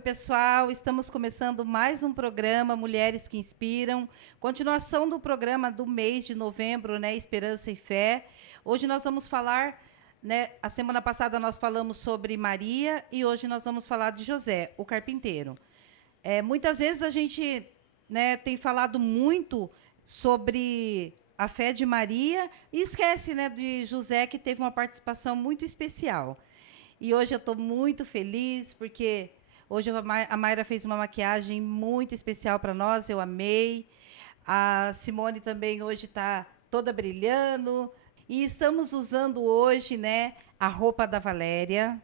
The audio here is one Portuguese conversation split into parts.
Oi, pessoal, estamos começando mais um programa Mulheres que Inspiram, continuação do programa do mês de novembro, né, Esperança e Fé. Hoje nós vamos falar, né, a semana passada nós falamos sobre Maria e hoje nós vamos falar de José, o carpinteiro. Muitas vezes a gente, né, tem falado muito sobre a fé de Maria e esquece, né, de José, que teve uma participação muito especial. E hoje eu estou muito feliz, porque hoje a Mayra fez uma maquiagem muito especial para nós, eu amei. A Simone também hoje está toda brilhando. E estamos usando hoje, né, a roupa da Valéria.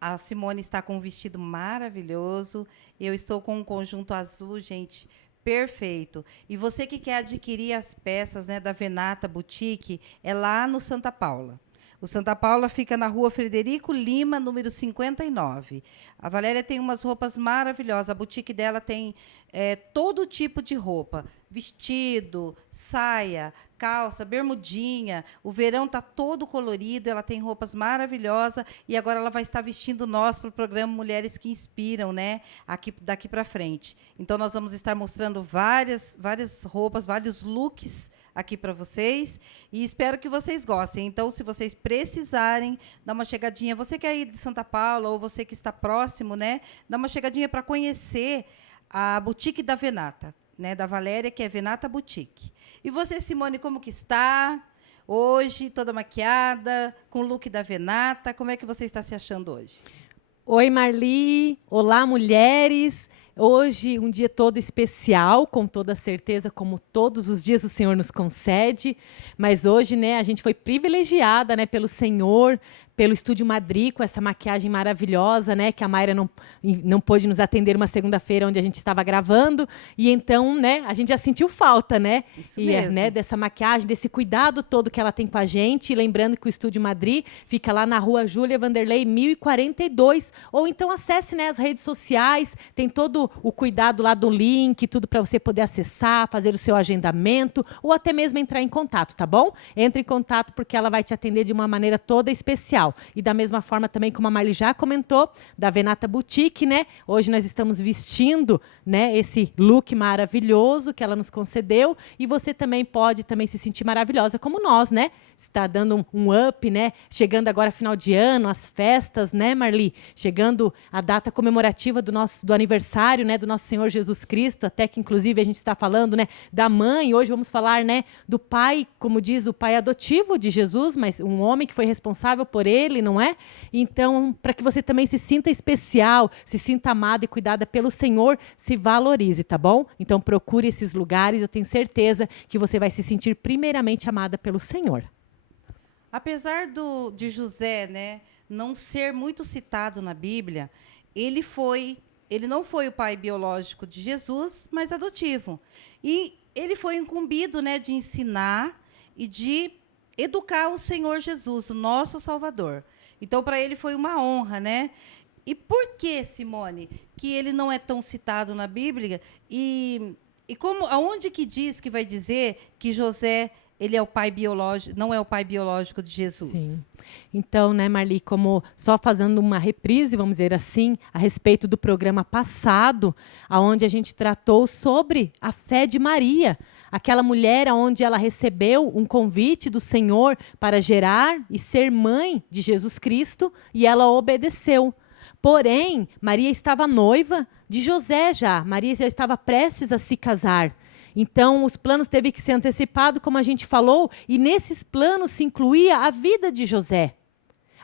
A Simone está com um vestido maravilhoso. Eu estou com um conjunto azul, gente, perfeito. E você que quer adquirir as peças, né, da Venata Boutique, é lá no Santa Paula. O Santa Paula fica na rua Frederico Lima, número 59. A Valéria tem umas roupas maravilhosas. A boutique dela tem todo tipo de roupa. Vestido, saia, calça, bermudinha. O verão está todo colorido, ela tem roupas maravilhosas. E agora ela vai estar vestindo nós para o programa Mulheres que Inspiram, né? Daqui para frente. Então, nós vamos estar mostrando várias roupas, vários looks aqui para vocês, e espero que vocês gostem. Então, se vocês precisarem, dá uma chegadinha. Você que é aí de Santa Paula, ou você que está próximo, né? Dá uma chegadinha para conhecer a Boutique da Venata, né? Da Valéria, que é Venata Boutique. E você, Simone, como que está? Hoje, toda maquiada, com o look da Venata. Como é que você está se achando hoje? Oi, Marli. Olá, mulheres. Hoje, um dia todo especial, com toda certeza, como todos os dias o Senhor nos concede. Mas hoje, né, a gente foi privilegiada, né, pelo Senhor, pelo Estúdio Madri, com essa maquiagem maravilhosa, né, que a Mayra não pôde nos atender uma segunda-feira onde a gente estava gravando. E então, né, a gente já sentiu falta, né? Isso mesmo. Né, dessa maquiagem, desse cuidado todo que ela tem com a gente. E lembrando que o Estúdio Madri fica lá na rua Júlia Vanderlei, 1042. Ou então acesse, né, as redes sociais, tem todo o cuidado lá do link, tudo para você poder acessar, fazer o seu agendamento, ou até mesmo entrar em contato, tá bom? Entre em contato porque ela vai te atender de uma maneira toda especial. E da mesma forma também, como a Marli já comentou, da Venata Boutique, né? Hoje nós estamos vestindo, né, esse look maravilhoso que ela nos concedeu, e você também pode também se sentir maravilhosa como nós, né? Está dando um up, né? Chegando agora final de ano, as festas, né, Marli? Chegando a data comemorativa do aniversário, né, do nosso Senhor Jesus Cristo, até que inclusive a gente está falando, né, da mãe. Hoje vamos falar, né, do pai, como diz o pai adotivo de Jesus, mas um homem que foi responsável por ele, não é? Então, para que você também se sinta especial, se sinta amada e cuidada pelo Senhor, se valorize, tá bom? Então procure esses lugares, eu tenho certeza que você vai se sentir primeiramente amada pelo Senhor. Apesar de José, né, não ser muito citado na Bíblia, ele não foi o pai biológico de Jesus, mas adotivo. E ele foi incumbido, né, de ensinar e de educar o Senhor Jesus, o nosso Salvador. Então, para ele foi uma honra, né? E por que, Simone, que ele não é tão citado na Bíblia? E aonde que diz que vai dizer que José ele é o pai biológico, não é o pai biológico de Jesus? Sim. Então, né, Marli, como só fazendo uma reprise, vamos dizer assim, a respeito do programa passado, onde a gente tratou sobre a fé de Maria, aquela mulher onde ela recebeu um convite do Senhor para gerar e ser mãe de Jesus Cristo, e ela obedeceu. Porém, Maria estava noiva de José já. Maria já estava prestes a se casar. Então, os planos teve que ser antecipado, como a gente falou, e nesses planos se incluía a vida de José.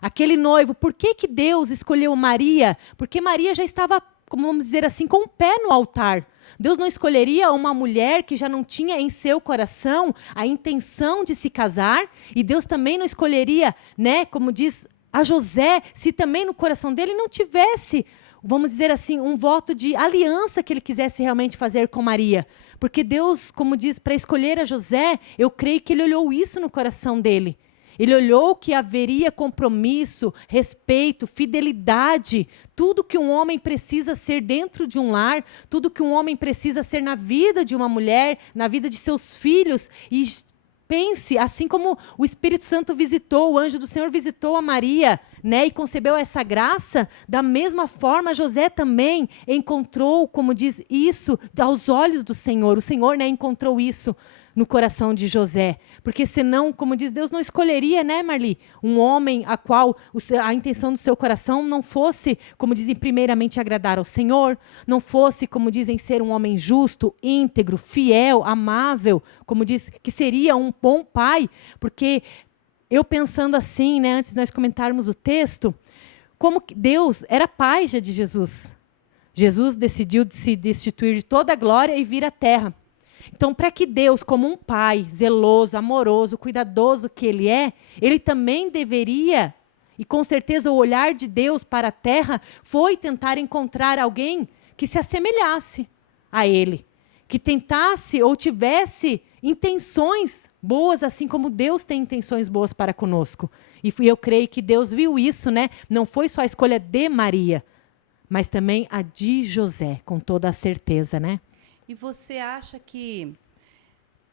Aquele noivo, por que Deus escolheu Maria? Porque Maria já estava, como vamos dizer assim, com o pé no altar. Deus não escolheria uma mulher que já não tinha em seu coração a intenção de se casar, e Deus também não escolheria, né, como diz a José, se também no coração dele não tivesse, vamos dizer assim, um voto de aliança que ele quisesse realmente fazer com Maria. Porque Deus, como diz, para escolher a José, eu creio que ele olhou isso no coração dele. Ele olhou que haveria compromisso, respeito, fidelidade, tudo que um homem precisa ser dentro de um lar, tudo que um homem precisa ser na vida de uma mulher, na vida de seus filhos, e pense, assim como o Espírito Santo visitou, o anjo do Senhor visitou a Maria, né, e concebeu essa graça, da mesma forma José também encontrou, como diz isso, aos olhos do Senhor. O Senhor, né, encontrou isso no coração de José. Porque senão, como diz, Deus não escolheria, né, Marli, um homem a qual a intenção do seu coração não fosse, como dizem, primeiramente agradar ao Senhor, não fosse, como dizem, ser um homem justo, íntegro, fiel, amável, como diz, que seria um bom pai. Porque eu pensando assim, né, antes de nós comentarmos o texto, como que Deus era pai já de Jesus. Jesus decidiu se destituir de toda a glória e vir à terra. Então, para que Deus, como um pai zeloso, amoroso, cuidadoso que ele é, ele também deveria, e com certeza o olhar de Deus para a terra foi tentar encontrar alguém que se assemelhasse a ele, que tentasse ou tivesse intenções boas, assim como Deus tem intenções boas para conosco. E eu creio que Deus viu isso, né? Não foi só a escolha de Maria, mas também a de José, com toda a certeza, né? E você acha que,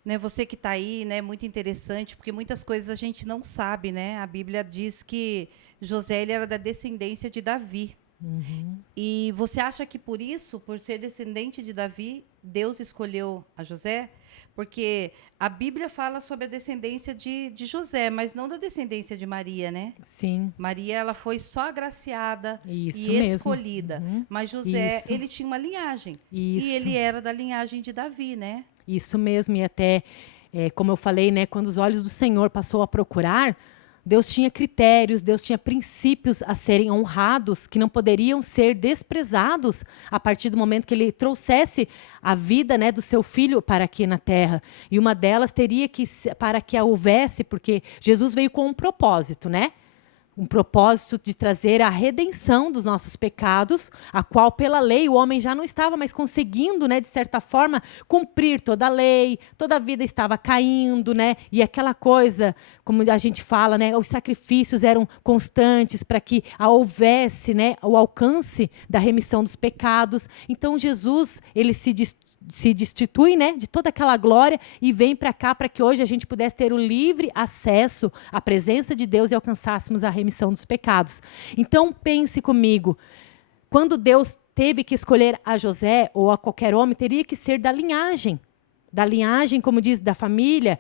né, você que está aí, né, muito interessante, porque muitas coisas a gente não sabe, né? A Bíblia diz que José ele era da descendência de Davi. Uhum. E você acha que por isso, por ser descendente de Davi, Deus escolheu a José? Porque a Bíblia fala sobre a descendência de José, mas não da descendência de Maria, né? Sim. Maria, ela foi só agraciada Isso e mesmo. escolhida. Uhum. Mas José, Isso. ele tinha uma linhagem. Isso. E ele era da linhagem de Davi, né? Isso mesmo, e até, como eu falei, né, quando os olhos do Senhor passou a procurar, Deus tinha critérios, Deus tinha princípios a serem honrados, que não poderiam ser desprezados a partir do momento que ele trouxesse a vida, né, do seu filho para aqui na terra. E uma delas teria que, para que a houvesse, porque Jesus veio com um propósito, né? Um propósito de trazer a redenção dos nossos pecados, a qual, pela lei, o homem já não estava mais conseguindo, né, de certa forma, cumprir toda a lei, toda a vida estava caindo, né, e aquela coisa, como a gente fala, né, os sacrifícios eram constantes para que houvesse, né, o alcance da remissão dos pecados. Então, Jesus, ele se destitui, né, de toda aquela glória e vem para cá para que hoje a gente pudesse ter o livre acesso à presença de Deus e alcançássemos a remissão dos pecados. Então, pense comigo, quando Deus teve que escolher a José ou a qualquer homem, teria que ser da linhagem, como diz, da família,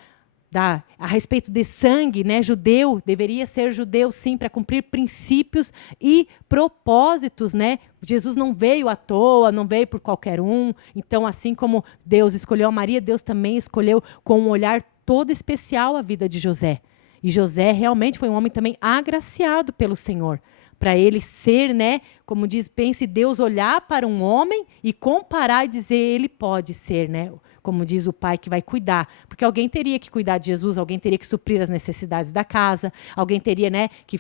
a respeito de sangue, né, judeu, deveria ser judeu, sim, para cumprir princípios e propósitos, né? Jesus não veio à toa, não veio por qualquer um. Então, assim como Deus escolheu a Maria, Deus também escolheu com um olhar todo especial a vida de José. E José realmente foi um homem também agraciado pelo Senhor. Para ele ser, né, como diz, pense Deus olhar para um homem e comparar e dizer, ele pode ser, né, como diz o pai que vai cuidar. Porque alguém teria que cuidar de Jesus, alguém teria que suprir as necessidades da casa, alguém teria, né, que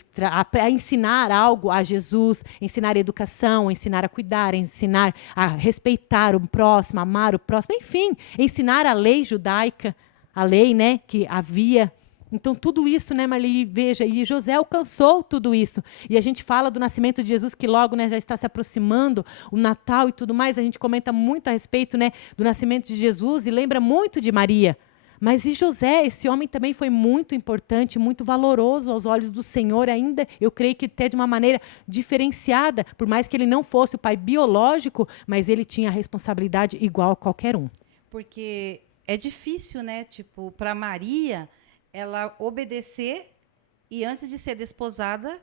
ensinar algo a Jesus, ensinar a educação, ensinar a cuidar, ensinar a respeitar o próximo, amar o próximo, enfim, ensinar a lei judaica, a lei, né, que havia. Então, tudo isso, né, Marli, veja, e José alcançou tudo isso. E a gente fala do nascimento de Jesus, que logo, né, já está se aproximando, o Natal e tudo mais, a gente comenta muito a respeito, né, do nascimento de Jesus e lembra muito de Maria. Mas e José, esse homem também foi muito importante, muito valoroso aos olhos do Senhor ainda, eu creio que até de uma maneira diferenciada, por mais que ele não fosse o pai biológico, mas ele tinha a responsabilidade igual a qualquer um. Porque é difícil, né, tipo, para Maria ela obedecer e antes de ser desposada,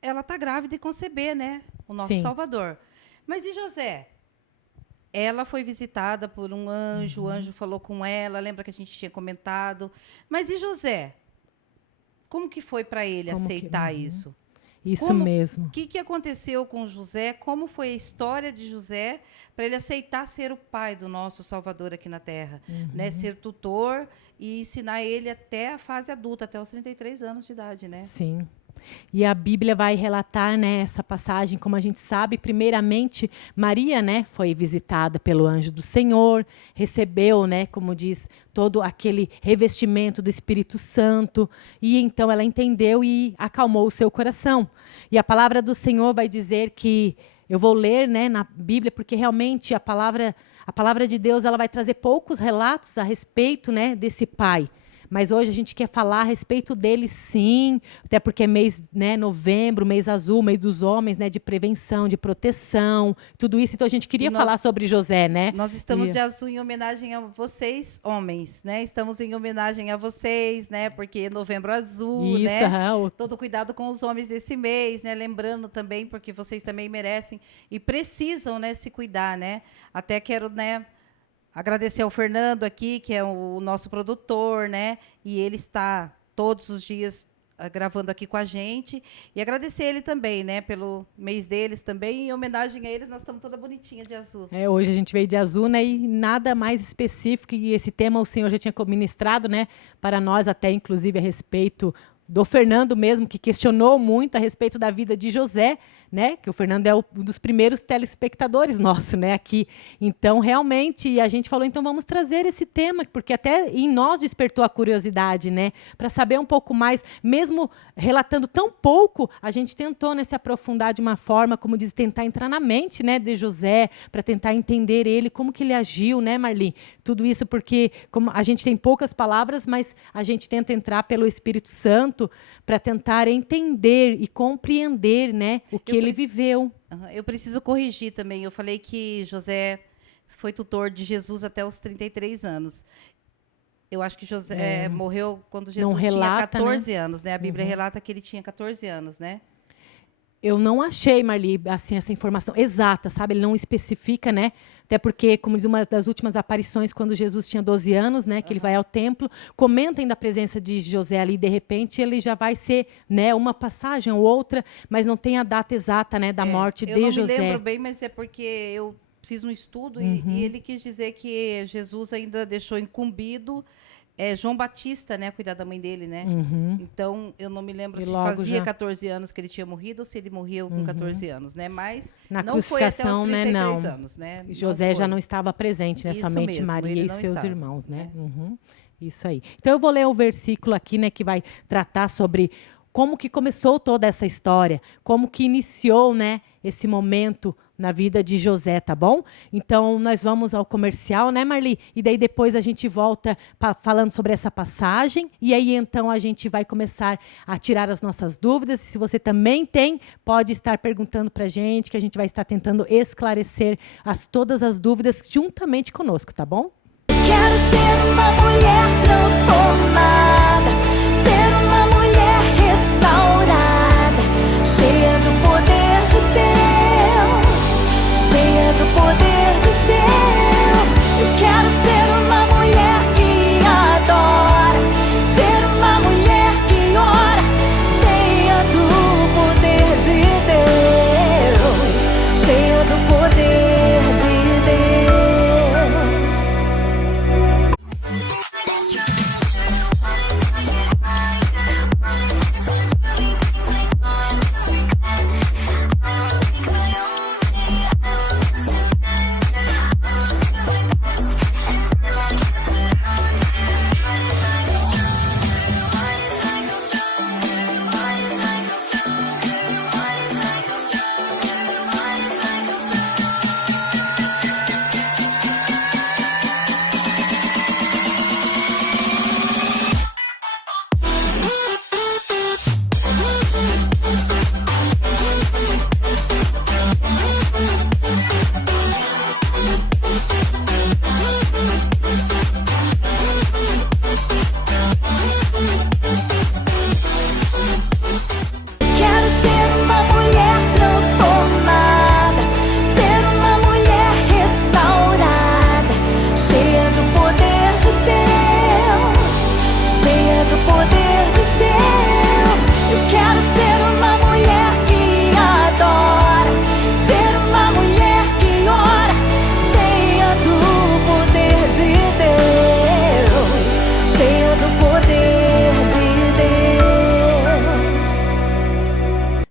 ela está grávida e conceber, né? O nosso Sim. Salvador. Mas e José? Ela foi visitada por um anjo, o anjo falou com ela, lembra que a gente tinha comentado. Mas e José? Como que foi para ele aceitar isso? Isso mesmo. O que aconteceu com José? Como foi a história de José para ele aceitar ser o pai do nosso Salvador aqui na Terra? Né? Ser tutor e ensinar ele até a fase adulta, até os 33 anos de idade, né? Sim. E a Bíblia vai relatar, né, essa passagem, como a gente sabe, primeiramente, Maria, né, foi visitada pelo anjo do Senhor, recebeu, né, como diz, todo aquele revestimento do Espírito Santo, e então ela entendeu e acalmou o seu coração. E a palavra do Senhor vai dizer que, eu vou ler, né, na Bíblia, porque realmente a palavra de Deus ela vai trazer poucos relatos a respeito, né, desse pai. Mas hoje a gente quer falar a respeito dele, sim, até porque é mês, né, novembro, mês azul, mês dos homens, né, de prevenção, de proteção, tudo isso. Então a gente queria falar sobre José, né? Nós estamos de azul em homenagem a vocês, homens, né? Estamos em homenagem a vocês, né? Porque novembro azul, isso, né? Aham. Todo cuidado com os homens desse mês, né? Lembrando também, porque vocês também merecem e precisam, né, se cuidar, né? Até quero, né, agradecer ao Fernando aqui, que é o nosso produtor, né? E ele está todos os dias gravando aqui com a gente. E agradecer ele também, né? Pelo mês deles também. Em homenagem a eles, nós estamos toda bonitinha de azul. Hoje a gente veio de azul, né? E nada mais específico. E esse tema o senhor já tinha ministrado, né? Para nós, até inclusive a respeito do Fernando mesmo, que questionou muito a respeito da vida de José, né? Que o Fernando é um dos primeiros telespectadores nossos, né? Aqui. Então, realmente, a gente falou, então vamos trazer esse tema, porque até em nós despertou a curiosidade, né? Para saber um pouco mais, mesmo relatando tão pouco, a gente tentou, né, se aprofundar de uma forma, como diz, tentar entrar na mente, né, de José, para tentar entender ele, como que ele agiu, né, Marli? Tudo isso porque como a gente tem poucas palavras, mas a gente tenta entrar pelo Espírito Santo para tentar entender e compreender, né, o que ele viveu. Eu preciso corrigir também. Eu falei que José foi tutor de Jesus até os 33 anos. Eu acho que José morreu quando Jesus tinha 14 anos, né? A Bíblia relata que ele tinha 14 anos, né? Eu não achei, Marli, assim, essa informação exata, sabe? Ele não especifica, né? Até porque, como diz uma das últimas aparições, quando Jesus tinha 12 anos, né? Que ele vai ao templo, comentem da presença de José ali, de repente ele já vai ser, né, uma passagem ou outra, mas não tem a data exata, né, da morte de José. Eu não me lembro bem, mas é porque eu fiz um estudo e ele quis dizer que Jesus ainda deixou incumbido João Batista, né, cuidar da mãe dele, né? Então, eu não me lembro se fazia 14 anos que ele tinha morrido ou se ele morreu com 14 anos, né? Mas na não crucificação, foi até os 33 né, não. anos, né? José já não estava presente, né? Isso Somente mesmo, Maria e seus estava, irmãos, né? Isso aí. Então, eu vou ler o versículo aqui, né, que vai tratar sobre como que começou toda essa história, como que iniciou, né, esse momento na vida de José, tá bom? Então, nós vamos ao comercial, né, Marli? E daí depois a gente volta falando sobre essa passagem. E aí, então, a gente vai começar a tirar as nossas dúvidas. Se você também tem, pode estar perguntando para a gente, que a gente vai estar tentando esclarecer todas as dúvidas juntamente conosco, tá bom? Quero ser uma mulher transformada, ser uma mulher restaurada, cheia do poder de Deus, cheia do poder de Deus. Eu quero ser uma mulher que adora, ser uma mulher que ora, cheia do poder de Deus, cheia do poder de Deus. Quero ser uma mulher transformada, ser uma mulher restaurada, cheia do poder de Deus, cheia do poder de Deus. Eu quero ser uma mulher que adora, ser uma mulher que ora, cheia do poder de Deus, cheia do poder de Deus.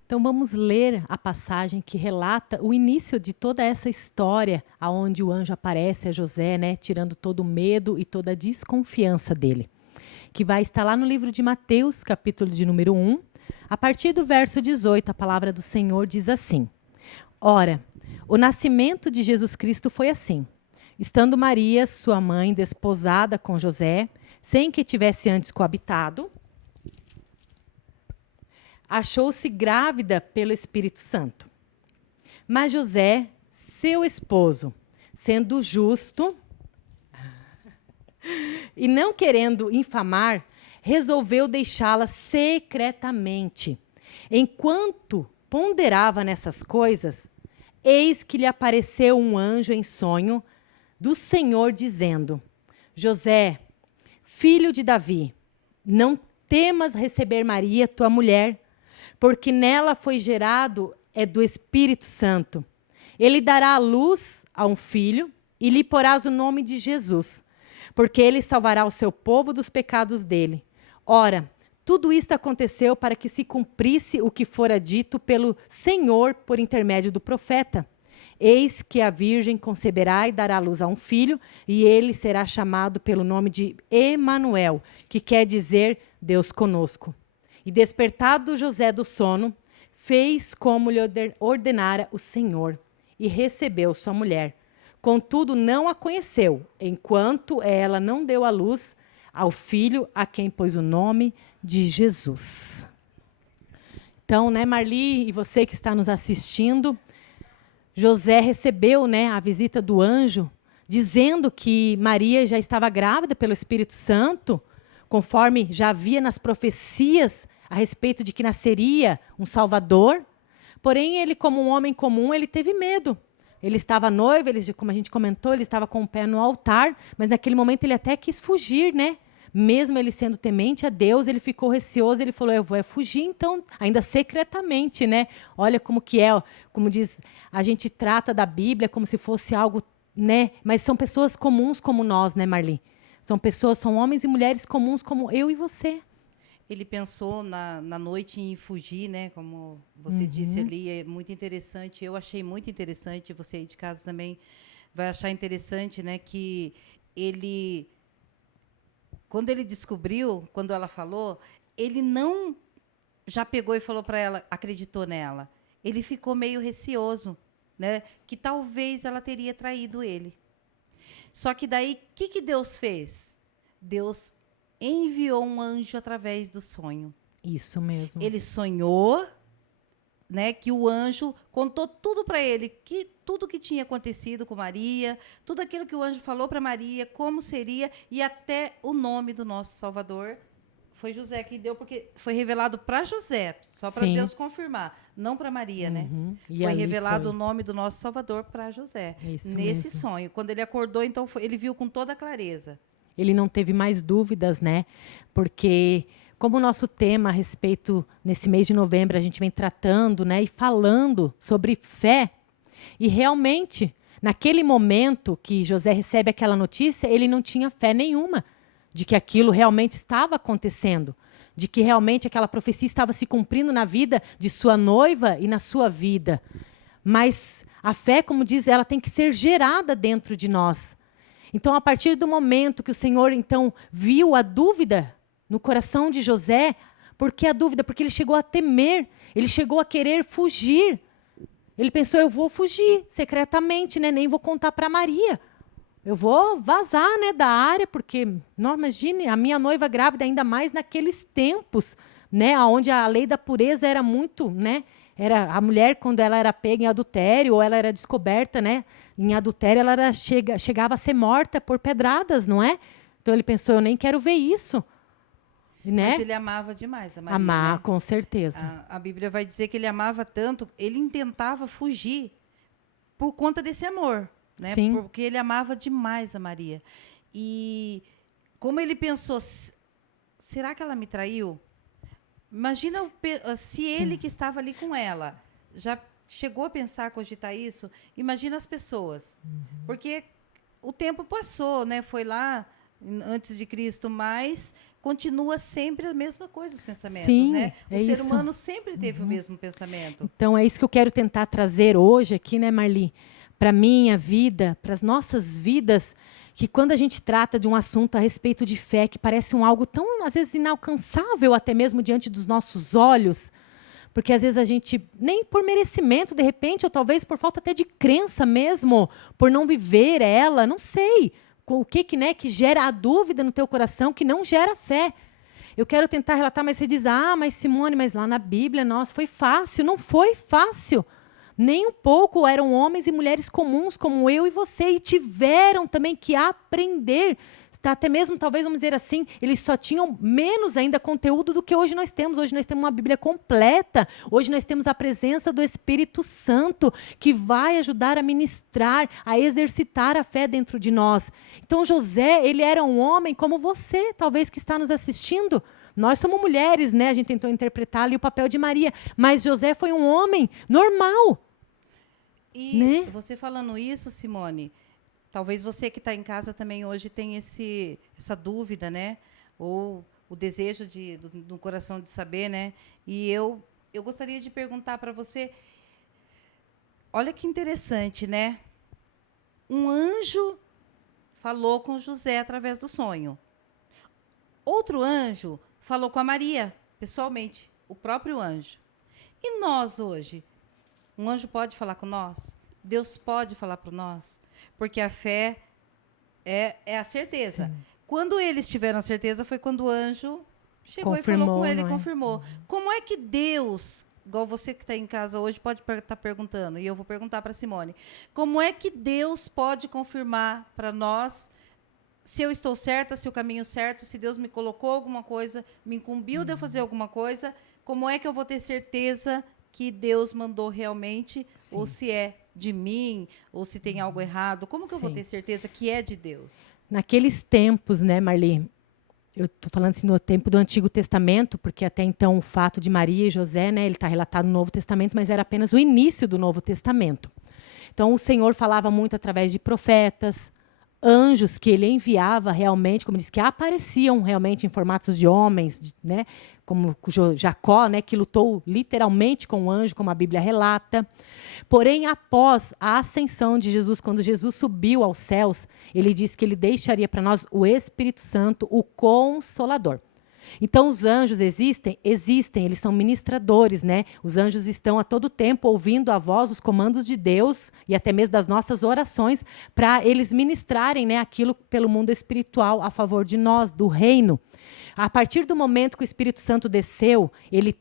Então vamos ler a passagem que relata o início de toda essa história, aonde o anjo aparece a José, né, tirando todo o medo e toda a desconfiança dele, que vai estar lá no livro de Mateus, capítulo de número 1, a partir do verso 18, a palavra do Senhor diz assim: Ora, o nascimento de Jesus Cristo foi assim. estando Maria, sua mãe, desposada com José, sem que tivesse antes coabitado, achou-se grávida pelo Espírito Santo. Mas José, seu esposo, sendo justo e não querendo infamar, resolveu deixá-la secretamente. Enquanto ponderava nessas coisas, eis que lhe apareceu um anjo em sonho do Senhor, dizendo: José, filho de Davi, não temas receber Maria, tua mulher, porque nela foi gerado do Espírito Santo. Ele dará à luz a um filho e lhe porás o nome de Jesus, porque ele salvará o seu povo dos pecados dele. Ora, tudo isto aconteceu para que se cumprisse o que fora dito pelo Senhor por intermédio do profeta. Eis que a virgem conceberá e dará à luz a um filho, e ele será chamado pelo nome de Emanuel, que quer dizer Deus conosco. E despertado José do sono, fez como lhe ordenara o Senhor, e recebeu sua mulher. Contudo, não a conheceu, enquanto ela não deu à luz ao filho, a quem pôs o nome de Jesus. Então, né, Marli, e você que está nos assistindo, José recebeu, né, a visita do anjo, dizendo que Maria já estava grávida pelo Espírito Santo, conforme já havia nas profecias a respeito de que nasceria um Salvador. Porém, ele, como um homem comum, ele teve medo. Ele estava noivo, como a gente comentou, ele estava com o pé no altar, mas naquele momento ele até quis fugir, né? Mesmo ele sendo temente a Deus, ele ficou receoso, ele falou, eu vou fugir, então, ainda secretamente, né? Olha como que é, como diz, a gente trata da Bíblia como se fosse algo, né? Mas são pessoas comuns como nós, né, Marli? São homens e mulheres comuns como eu e você. Ele pensou na noite em fugir, né? Como você disse ali, é muito interessante. Eu achei muito interessante, você aí de casa também vai achar interessante, né? Que ele, quando ele descobriu, quando ela falou, ele não já pegou e falou para ela, acreditou nela. Ele ficou meio receoso, né? Que talvez ela teria traído ele. Só que daí, o que Deus fez? Deus enviou um anjo através do sonho. Isso mesmo. Ele sonhou, né, que o anjo contou tudo para ele, que tudo que tinha acontecido com Maria, tudo aquilo que o anjo falou para Maria, como seria, e até o nome do nosso Salvador. Foi José que deu, porque foi revelado para José, só para Deus confirmar, não para Maria, né? Foi revelado o nome do nosso Salvador para José, isso nesse mesmo. sonho. Quando ele acordou, então, ele viu com toda clareza. Ele não teve mais dúvidas, né? Porque, como o nosso tema a respeito, nesse mês de novembro, a gente vem tratando, né, e falando sobre fé. E realmente, naquele momento que José recebe aquela notícia, ele não tinha fé nenhuma de que aquilo realmente estava acontecendo, de que realmente aquela profecia estava se cumprindo na vida de sua noiva e na sua vida. Mas a fé, como diz, ela tem que ser gerada dentro de nós. Então, a partir do momento que o Senhor, então, viu a dúvida no coração de José, por que a dúvida? Porque ele chegou a temer, ele chegou a querer fugir. Ele pensou, eu vou fugir secretamente, né? Nem vou contar para Maria. Eu vou vazar, né, da área, porque, não, imagine, a minha noiva grávida, ainda mais naqueles tempos, né, onde a lei da pureza era muito, né? Era a mulher, quando ela era pega em adultério, ou ela era descoberta, né, em adultério, ela era, chegava a ser morta por pedradas, não é? Então ele pensou, eu nem quero ver isso. Né? Mas ele amava demais a Maria. Amar, né? com certeza. A Bíblia vai dizer que ele amava tanto, ele intentava fugir por conta desse amor. Né? Sim. Porque ele amava demais a Maria. E como ele pensou, será que ela me traiu? Imagina se ele que estava ali com ela já chegou a pensar, cogitar isso, imagina as pessoas. Porque o tempo passou, né? Foi lá antes de Cristo, mas continua sempre a mesma coisa, os pensamentos. Sim, né? O é ser isso. humano sempre teve o mesmo pensamento. Então, é isso que eu quero tentar trazer hoje aqui, né, Marli? Para a minha vida, para as nossas vidas, que quando a gente trata de um assunto a respeito de fé, que parece algo tão, às vezes, inalcançável até mesmo diante dos nossos olhos, Porque às vezes a gente, nem por merecimento, de repente, ou talvez por falta até de crença mesmo, por não viver ela, não sei. O que, né, que gera a dúvida no teu coração, que não gera fé. Eu quero tentar relatar, mas você diz, mas Simone, mas lá na Bíblia, nossa, foi fácil. Não foi fácil. Nem um pouco. Eram homens e mulheres comuns, como eu e você, e tiveram também que aprender. Até mesmo, talvez, vamos dizer assim, eles só tinham menos ainda conteúdo do que hoje nós temos. Hoje nós temos uma Bíblia completa. Hoje nós temos a presença do Espírito Santo, que vai ajudar a ministrar, a exercitar a fé dentro de nós. Então, José, ele era um homem como você, talvez, que está nos assistindo. Nós somos mulheres, né? A gente tentou interpretar ali o papel de Maria. Mas José foi um homem normal. E né? Você falando isso, Simone... Talvez você que está em casa também hoje tenha essa dúvida, né? Ou o desejo do coração de saber, né? E eu gostaria de perguntar para você, olha que interessante, né? Um anjo falou com José através do sonho. Outro anjo falou com a Maria, pessoalmente, o próprio anjo. E nós hoje? Um anjo pode falar com nós? Deus pode falar para nós? Porque a fé é a certeza. Sim. Quando eles tiveram a certeza, foi quando o anjo chegou e falou com ele e confirmou. Como é que Deus, igual você que está em casa hoje, pode estar perguntando, e eu vou perguntar para a Simone, como é que Deus pode confirmar para nós se eu estou certa, se o caminho certo, se Deus me colocou alguma coisa, me incumbiu de eu fazer alguma coisa, como é que eu vou ter certeza que Deus mandou realmente, Sim. ou se é de mim, ou se tem algo errado? Como que eu vou ter certeza que é de Deus? Naqueles tempos, né, Marli? Eu estou falando assim no tempo do Antigo Testamento, porque até então o fato de Maria e José, né, ele está relatado no Novo Testamento, mas era apenas o início do Novo Testamento. Então o Senhor falava muito através de profetas, anjos que ele enviava realmente, como diz, que apareciam realmente em formatos de homens, né, como Jacó, né, que lutou literalmente com o anjo, como a Bíblia relata. Porém, após a ascensão de Jesus, quando Jesus subiu aos céus, ele disse que ele deixaria para nós o Espírito Santo, o Consolador. Então, os anjos existem, eles são ministradores, né? Os anjos estão a todo tempo ouvindo a voz, os comandos de Deus e até mesmo das nossas orações, para eles ministrarem, né, aquilo pelo mundo espiritual a favor de nós, do reino. A partir do momento que o Espírito Santo desceu, ele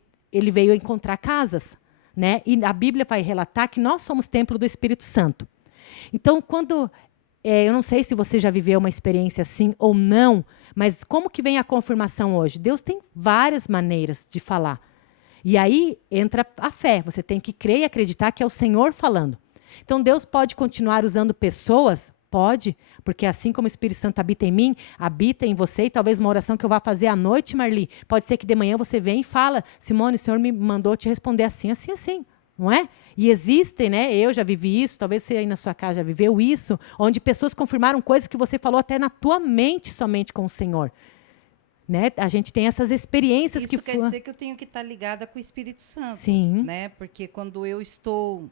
veio encontrar casas, né? E a Bíblia vai relatar que nós somos templo do Espírito Santo. Então, quando... eu não sei se você já viveu uma experiência assim ou não, mas como que vem a confirmação hoje? Deus tem várias maneiras de falar. E aí entra a fé. Você tem que crer e acreditar que é o Senhor falando. Então, Deus pode continuar usando pessoas? Pode, porque assim como o Espírito Santo habita em mim, habita em você, e talvez uma oração que eu vá fazer à noite, Marli, pode ser que de manhã você venha e fala, Simone, o Senhor me mandou te responder assim, assim, assim. Não é? E existem, né? Eu já vivi isso, talvez você aí na sua casa já viveu isso, onde pessoas confirmaram coisas que você falou até na tua mente somente com o Senhor. Né? A gente tem essas experiências que... Isso quer dizer que eu tenho que estar ligada com o Espírito Santo. Sim. Né? Porque quando eu estou...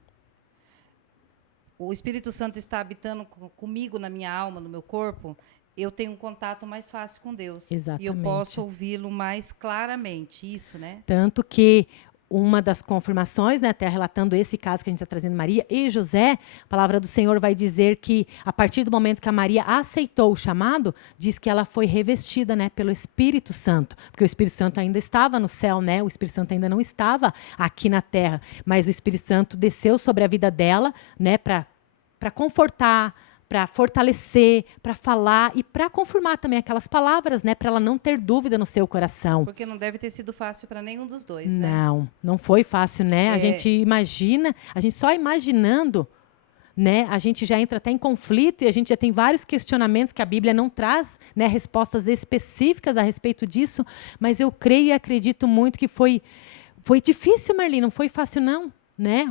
O Espírito Santo está habitando comigo na minha alma, no meu corpo, eu tenho um contato mais fácil com Deus. Exatamente. E eu posso ouvi-lo mais claramente. Isso, né? Tanto que... Uma das confirmações, né, até relatando esse caso que a gente está trazendo, Maria e José, a palavra do Senhor vai dizer que, a partir do momento que a Maria aceitou o chamado, diz que ela foi revestida, né, pelo Espírito Santo, porque o Espírito Santo ainda estava no céu, né, o Espírito Santo ainda não estava aqui na terra, mas o Espírito Santo desceu sobre a vida dela, né, para confortar, para fortalecer, para falar e para confirmar também aquelas palavras, né, para ela não ter dúvida no seu coração. Porque não deve ter sido fácil para nenhum dos dois, né? Não foi fácil, né? A gente imagina, a gente só imaginando, né, a gente já entra até em conflito e a gente já tem vários questionamentos que a Bíblia não traz, né, respostas específicas a respeito disso, mas eu creio e acredito muito que foi difícil, Marli, não foi fácil, não. Né?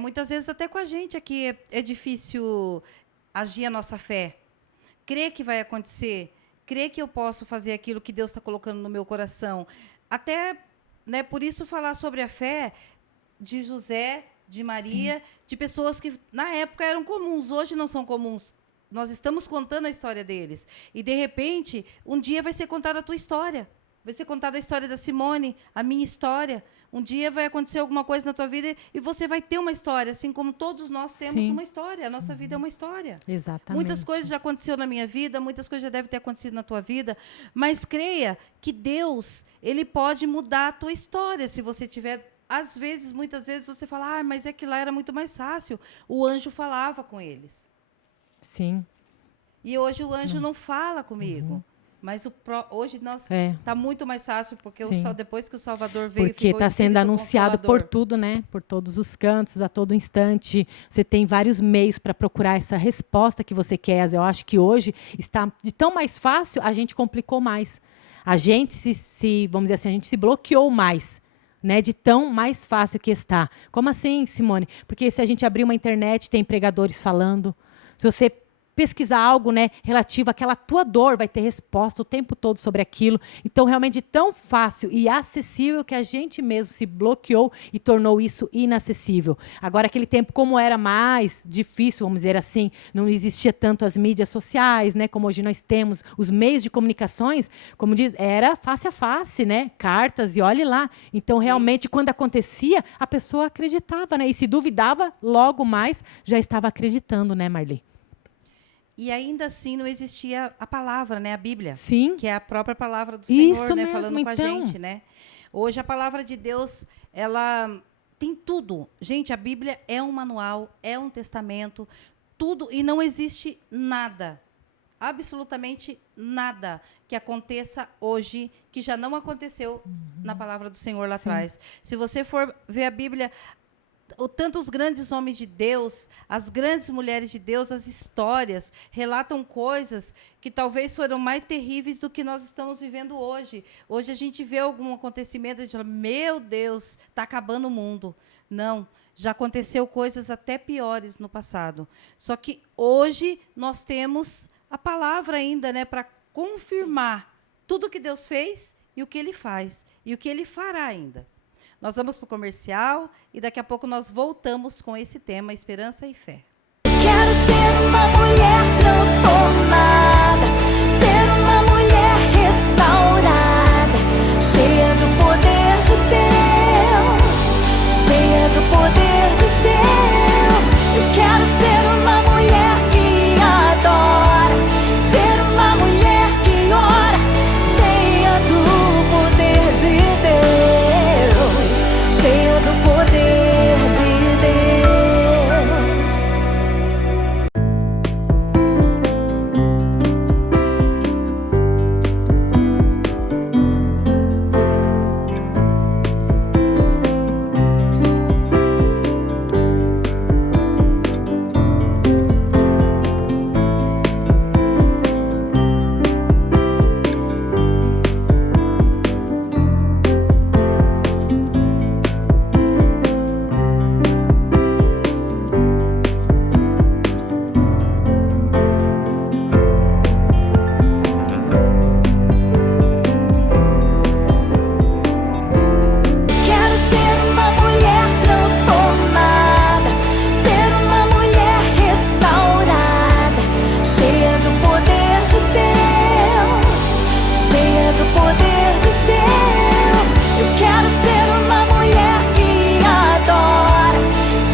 Muitas vezes até com a gente aqui é difícil agir a nossa fé. Crer que vai acontecer, crer que eu posso fazer aquilo que Deus está colocando no meu coração. Até, né, por isso falar sobre a fé de José, de Maria, Sim. de pessoas que na época eram comuns, hoje não são comuns. Nós estamos contando a história deles. E, de repente, um dia vai ser contada a tua história. Vai ser contada a história da Simone, a minha história. Um dia vai acontecer alguma coisa na tua vida e você vai ter uma história, assim como todos nós temos Sim. uma história. A nossa vida é uma história. Exatamente. Muitas coisas já aconteceram na minha vida, muitas coisas já devem ter acontecido na tua vida, mas creia que Deus, ele pode mudar a tua história se você tiver. Às vezes, muitas vezes, você fala, mas é que lá era muito mais fácil. O anjo falava com eles. Sim. E hoje o anjo não fala comigo. Mas hoje está muito mais fácil, porque depois que o Salvador veio, porque está sendo anunciado por tudo, né? Por todos os cantos, a todo instante. Você tem vários meios para procurar essa resposta que você quer. Eu acho que hoje está de tão mais fácil, a gente complicou mais. A gente vamos dizer assim, a gente se bloqueou mais, né? De tão mais fácil que está. Como assim, Simone? Porque se a gente abrir uma internet, tem pregadores falando. Se você pesquisar algo, né, relativo àquela tua dor, vai ter resposta o tempo todo sobre aquilo. Então, realmente, tão fácil e acessível que a gente mesmo se bloqueou e tornou isso inacessível. Agora, aquele tempo, como era mais difícil, vamos dizer assim, não existia tanto as mídias sociais, né, como hoje nós temos, os meios de comunicações, como diz, era face a face, né, cartas e olhe lá. Então, realmente, quando acontecia, a pessoa acreditava, né, e se duvidava, logo mais já estava acreditando, né, Marli? E ainda assim não existia a palavra, né, a Bíblia. Sim. Que é a própria palavra do Senhor, Isso né, mesmo, falando com a então. gente, né? Hoje a palavra de Deus, ela tem tudo. Gente, a Bíblia é um manual, é um testamento, tudo, e não existe nada, absolutamente nada que aconteça hoje que já não aconteceu na palavra do Senhor lá atrás. Se você for ver a Bíblia, tanto os grandes homens de Deus, as grandes mulheres de Deus, as histórias relatam coisas que talvez foram mais terríveis do que nós estamos vivendo hoje. Hoje a gente vê algum acontecimento e diz, meu Deus, está acabando o mundo. Não, já aconteceu coisas até piores no passado. Só que hoje nós temos a palavra ainda, né, para confirmar tudo o que Deus fez e o que Ele faz e o que Ele fará ainda. Nós vamos para o comercial e daqui a pouco nós voltamos com esse tema, esperança e fé. Quero ser uma mulher transformada, ser uma mulher restaurada, cheia do poder de Deus, cheia do poder de Deus. Eu quero ser uma mulher que adora, ser uma mulher que ora, cheia do poder de Deus, cheia do poder de Deus. Quero ser uma mulher transformada, ser uma mulher restaurada, cheia do poder de Deus, cheia do poder de Deus. Eu quero ser uma mulher que adora,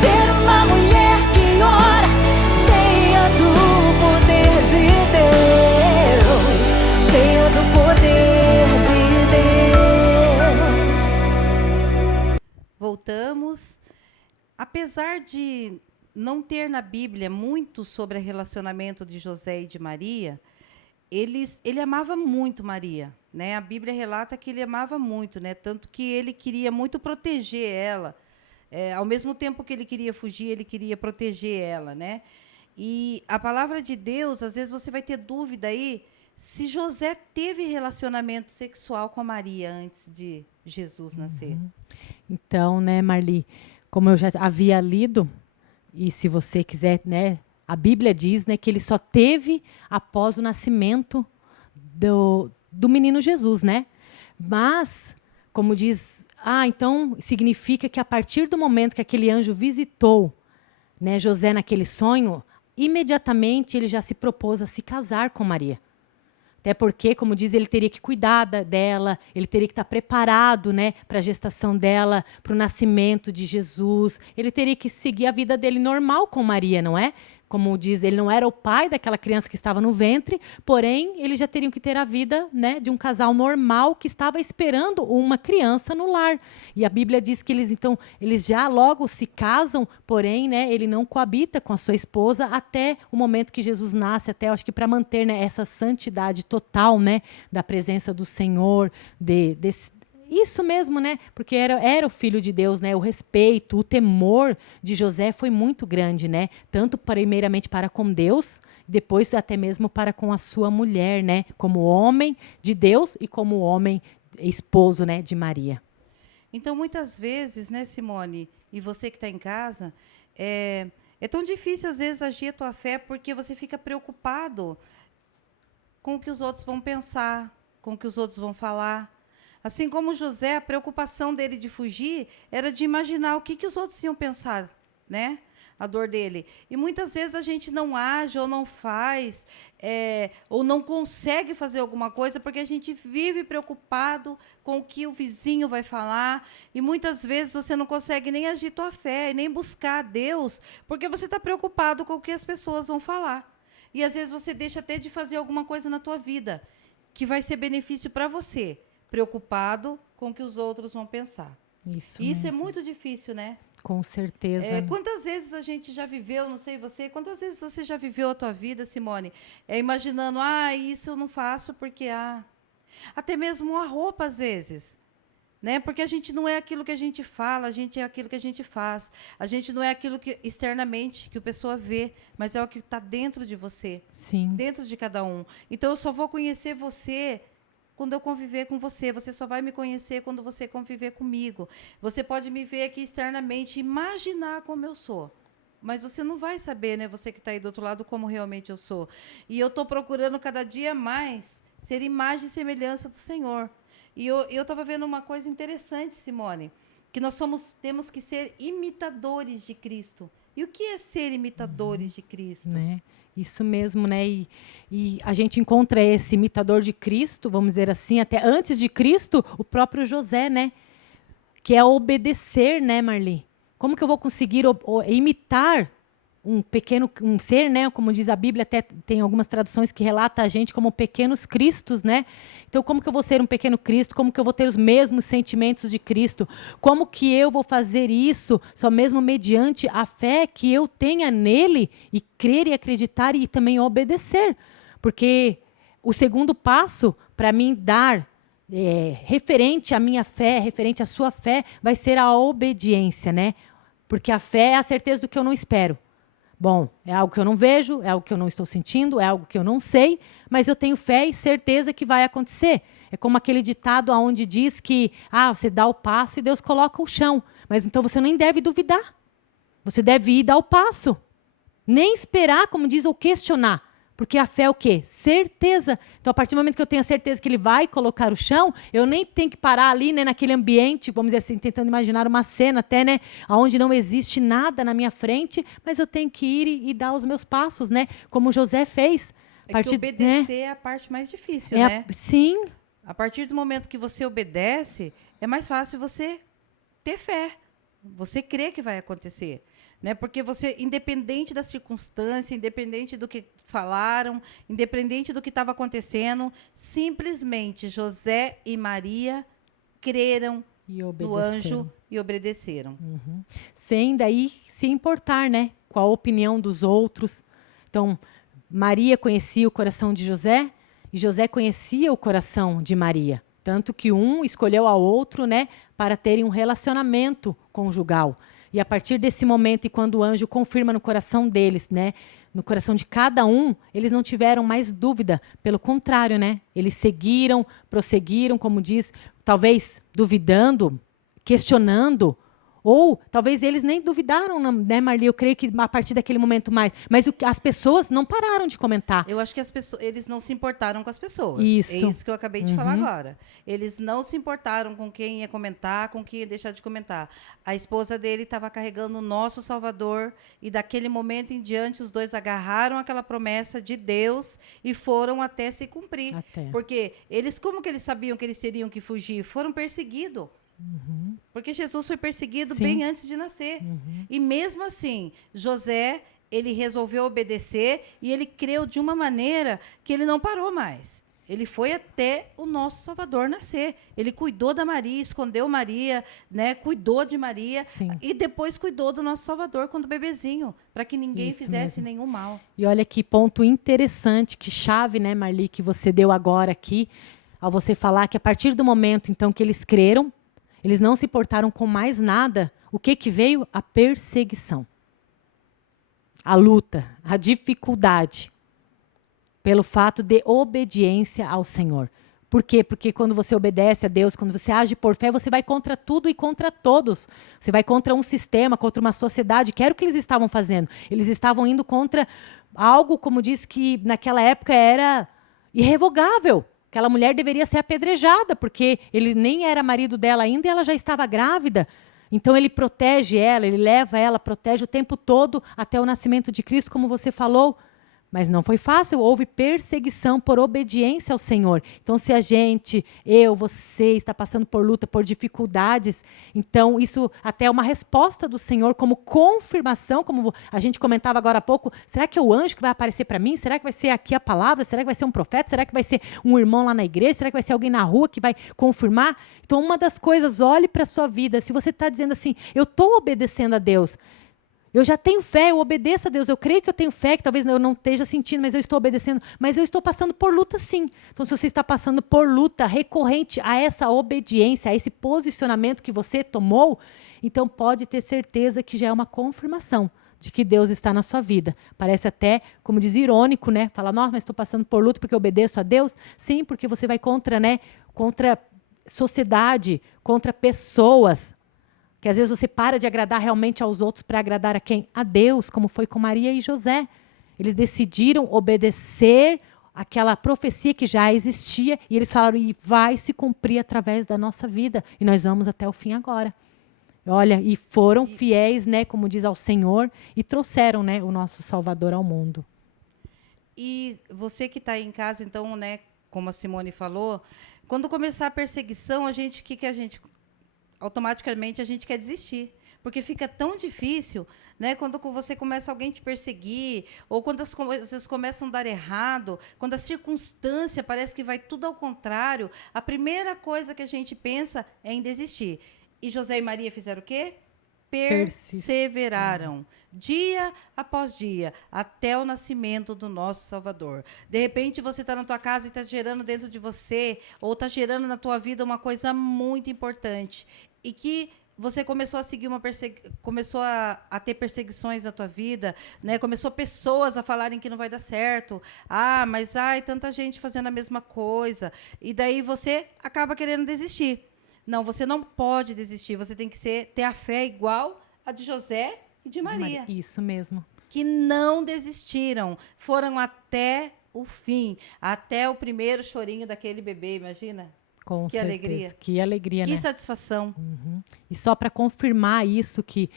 ser uma mulher que ora, cheia do poder de Deus, cheia do poder de Deus. Voltamos. Apesar de não ter na Bíblia muito sobre o relacionamento de José e de Maria, ele amava muito Maria, né? A Bíblia relata que ele amava muito, né? Tanto que ele queria muito proteger ela. Ao mesmo tempo que ele queria fugir, ele queria proteger ela, né? E a palavra de Deus, às vezes você vai ter dúvida aí se José teve relacionamento sexual com a Maria antes de Jesus nascer. Então, né, Marli, como eu já havia lido, e se você quiser, né, a Bíblia diz, né, que ele só teve após o nascimento do menino Jesus, né? Mas, como diz, então significa que a partir do momento que aquele anjo visitou, né, José naquele sonho, imediatamente ele já se propôs a se casar com Maria. Até porque, como diz, ele teria que cuidar dela, ele teria que estar preparado, né, para a gestação dela, para o nascimento de Jesus. Ele teria que seguir a vida dele normal com Maria, não é? Como diz, ele não era o pai daquela criança que estava no ventre, porém, eles já teriam que ter a vida, né, de um casal normal que estava esperando uma criança no lar. E a Bíblia diz que eles já logo se casam, porém, né, ele não coabita com a sua esposa até o momento que Jesus nasce, até, acho que para manter, né, essa santidade total, né, da presença do Senhor, isso mesmo, né? Porque era o filho de Deus, né? O respeito, o temor de José foi muito grande, né? Tanto primeiramente para com Deus, depois até mesmo para com a sua mulher, né? Como homem de Deus e como homem esposo, né, de Maria. Então, muitas vezes, né, Simone, e você que está em casa, é tão difícil, às vezes, agir a tua fé porque você fica preocupado com o que os outros vão pensar, com o que os outros vão falar. Assim como José, a preocupação dele de fugir era de imaginar o que os outros iam pensar, né? A dor dele. E muitas vezes a gente não age ou não faz, ou não consegue fazer alguma coisa porque a gente vive preocupado com o que o vizinho vai falar. E muitas vezes você não consegue nem agir tua fé, nem buscar a Deus, porque você está preocupado com o que as pessoas vão falar. E às vezes você deixa até de fazer alguma coisa na tua vida que vai ser benefício para você, preocupado com o que os outros vão pensar. Isso é muito difícil, né? Com certeza. Quantas vezes a gente já viveu, não sei você, quantas vezes você já viveu a tua vida, Simone, imaginando, isso eu não faço porque, até mesmo a roupa, às vezes, né? Porque a gente não é aquilo que a gente fala, a gente é aquilo que a gente faz. A gente não é aquilo que externamente que a pessoa vê, mas é o que está dentro de você. Sim. Dentro de cada um. Então, eu só vou conhecer você quando eu conviver com você. Você só vai me conhecer quando você conviver comigo. Você pode me ver aqui externamente, imaginar como eu sou. Mas você não vai saber, né, você que está aí do outro lado, como realmente eu sou. E eu estou procurando cada dia mais ser imagem e semelhança do Senhor. E eu estava vendo uma coisa interessante, Simone, que nós temos que ser imitadores de Cristo. E o que é ser imitadores de Cristo? Né? Isso mesmo, né? E a gente encontra esse imitador de Cristo, vamos dizer assim, até antes de Cristo, o próprio José, né? Que é obedecer, né, Marli? Como que eu vou conseguir imitar um ser, né? Como diz a Bíblia, até tem algumas traduções que relatam a gente como pequenos cristos, né? Então, como que eu vou ser um pequeno Cristo? Como que eu vou ter os mesmos sentimentos de Cristo? Como que eu vou fazer isso só mesmo mediante a fé que eu tenha nele e crer e acreditar e também obedecer? Porque o segundo passo para mim dar referente à minha fé, referente à sua fé, vai ser a obediência, né? Porque a fé é a certeza do que eu não espero. Bom, é algo que eu não vejo, é algo que eu não estou sentindo, é algo que eu não sei, mas eu tenho fé e certeza que vai acontecer. É como aquele ditado onde diz que você dá o passo e Deus coloca o chão. Mas então você nem deve duvidar. Você deve ir dar o passo. Nem esperar, como diz, ou questionar. Porque a fé é o quê? Certeza. Então, a partir do momento que eu tenho a certeza que ele vai colocar o chão, eu nem tenho que parar ali, né, naquele ambiente, vamos dizer assim, tentando imaginar uma cena até, né, onde não existe nada na minha frente, mas eu tenho que ir e dar os meus passos, né, como José fez. Que obedecer é a parte mais difícil, né? Sim. A partir do momento que você obedece, é mais fácil você ter fé. Você crê que vai acontecer. Né? Porque você, independente da circunstância, independente do que falaram, independente do que estava acontecendo, simplesmente José e Maria creram no anjo e obedeceram. Uhum. Sem daí se importar, né, com a opinião dos outros. Então, Maria conhecia o coração de José e José conhecia o coração de Maria. Tanto que um escolheu ao outro, né, para terem um relacionamento conjugal. E a partir desse momento, e quando o anjo confirma no coração deles, né, no coração de cada um, eles não tiveram mais dúvida. Pelo contrário, né, eles seguiram, prosseguiram, como diz, talvez duvidando, questionando Ou talvez eles nem duvidaram, né, Marli? Eu creio que a partir daquele momento mais. Mas as pessoas não pararam de comentar. Eu acho que eles não se importaram com as pessoas. Isso. É isso que eu acabei de falar agora. Eles não se importaram com quem ia comentar, com quem ia deixar de comentar. A esposa dele estava carregando o nosso Salvador e daquele momento em diante os dois agarraram aquela promessa de Deus e foram até se cumprir. Porque como que eles sabiam que eles teriam que fugir? Foram perseguidos. Porque Jesus foi perseguido bem antes de nascer. E mesmo assim, José, ele resolveu obedecer e ele creu de uma maneira que ele não parou mais. Ele foi até o nosso Salvador nascer. Ele cuidou da Maria, escondeu Maria, né? Cuidou de Maria. Sim. E depois cuidou do nosso Salvador quando bebezinho, para que ninguém Isso fizesse mesmo. nenhum mal. E olha que ponto interessante, que chave, né, Marli, que você deu agora aqui, ao você falar que a partir do momento, então, que eles creram, eles não se importaram com mais nada. O que veio? A perseguição. A luta, a dificuldade. Pelo fato de obediência ao Senhor. Por quê? Porque quando você obedece a Deus, quando você age por fé, você vai contra tudo e contra todos. Você vai contra um sistema, contra uma sociedade, que era o que eles estavam fazendo. Eles estavam indo contra algo, como diz que naquela época era irrevogável. Aquela mulher deveria ser apedrejada, porque ele nem era marido dela ainda e ela já estava grávida. Então ele protege ela, ele leva ela, protege o tempo todo até o nascimento de Cristo, como você falou. Mas não foi fácil, houve perseguição por obediência ao Senhor. Então, se a gente, você, está passando por luta, por dificuldades, então isso até é uma resposta do Senhor como confirmação, como a gente comentava agora há pouco, será que é o anjo que vai aparecer para mim? Será que vai ser aqui a palavra? Será que vai ser um profeta? Será que vai ser um irmão lá na igreja? Será que vai ser alguém na rua que vai confirmar? Então, uma das coisas, olhe para a sua vida. Se você está dizendo assim, eu estou obedecendo a Deus, eu já tenho fé, eu obedeço a Deus, eu creio que eu tenho fé, que talvez eu não esteja sentindo, mas eu estou obedecendo, mas eu estou passando por luta sim. Então, se você está passando por luta recorrente a essa obediência, a esse posicionamento que você tomou, então pode ter certeza que já é uma confirmação de que Deus está na sua vida. Parece até, como diz, irônico, né? Falar, nossa, mas estou passando por luta porque eu obedeço a Deus. Sim, porque você vai contra, né? Contra sociedade, contra pessoas. Que às vezes você para de agradar realmente aos outros para agradar a quem? A Deus, como foi com Maria e José. Eles decidiram obedecer aquela profecia que já existia e eles falaram, e vai se cumprir através da nossa vida. E nós vamos até o fim agora. Olha, e foram fiéis, né, como diz, ao Senhor e trouxeram, né, o nosso Salvador ao mundo. E você que está aí em casa, então, né, como a Simone falou, quando começar a perseguição, automaticamente a gente quer desistir. Porque fica tão difícil, né, quando você começa alguém te perseguir, ou quando as coisas começam a dar errado, quando a circunstância parece que vai tudo ao contrário, a primeira coisa que a gente pensa é em desistir. E José e Maria fizeram o quê? Perseveraram, dia após dia, até o nascimento do nosso Salvador. De repente, você está na tua casa e está gerando dentro de você, ou está gerando na tua vida uma coisa muito importante, e que você começou a seguir começou a ter perseguições na tua vida, né? Começou pessoas a falarem que não vai dar certo. Mas tanta gente fazendo a mesma coisa. E daí você acaba querendo desistir. Não, você não pode desistir. Você tem que ter a fé igual a de José e de Maria. Isso mesmo. Que não desistiram. Foram até o fim. Até o primeiro chorinho daquele bebê, imagina? Com que certeza. Alegria. Que alegria, que né? Satisfação. E só para confirmar isso que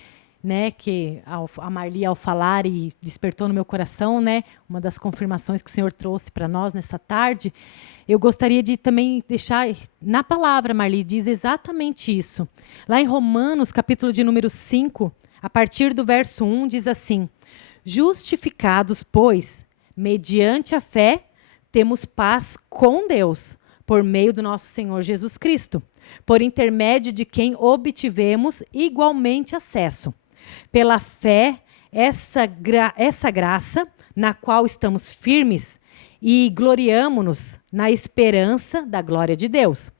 a Marli, ao falar, e despertou no meu coração, né, uma das confirmações que o Senhor trouxe para nós nessa tarde, eu gostaria de também deixar na palavra, Marli, diz exatamente isso. Lá em Romanos, capítulo de número 5, a partir do verso 1, diz assim: justificados, pois, mediante a fé, temos paz com Deus, por meio do nosso Senhor Jesus Cristo, por intermédio de quem obtivemos igualmente acesso. Pela fé, essa graça na qual estamos firmes e gloriamo-nos na esperança da glória de Deus.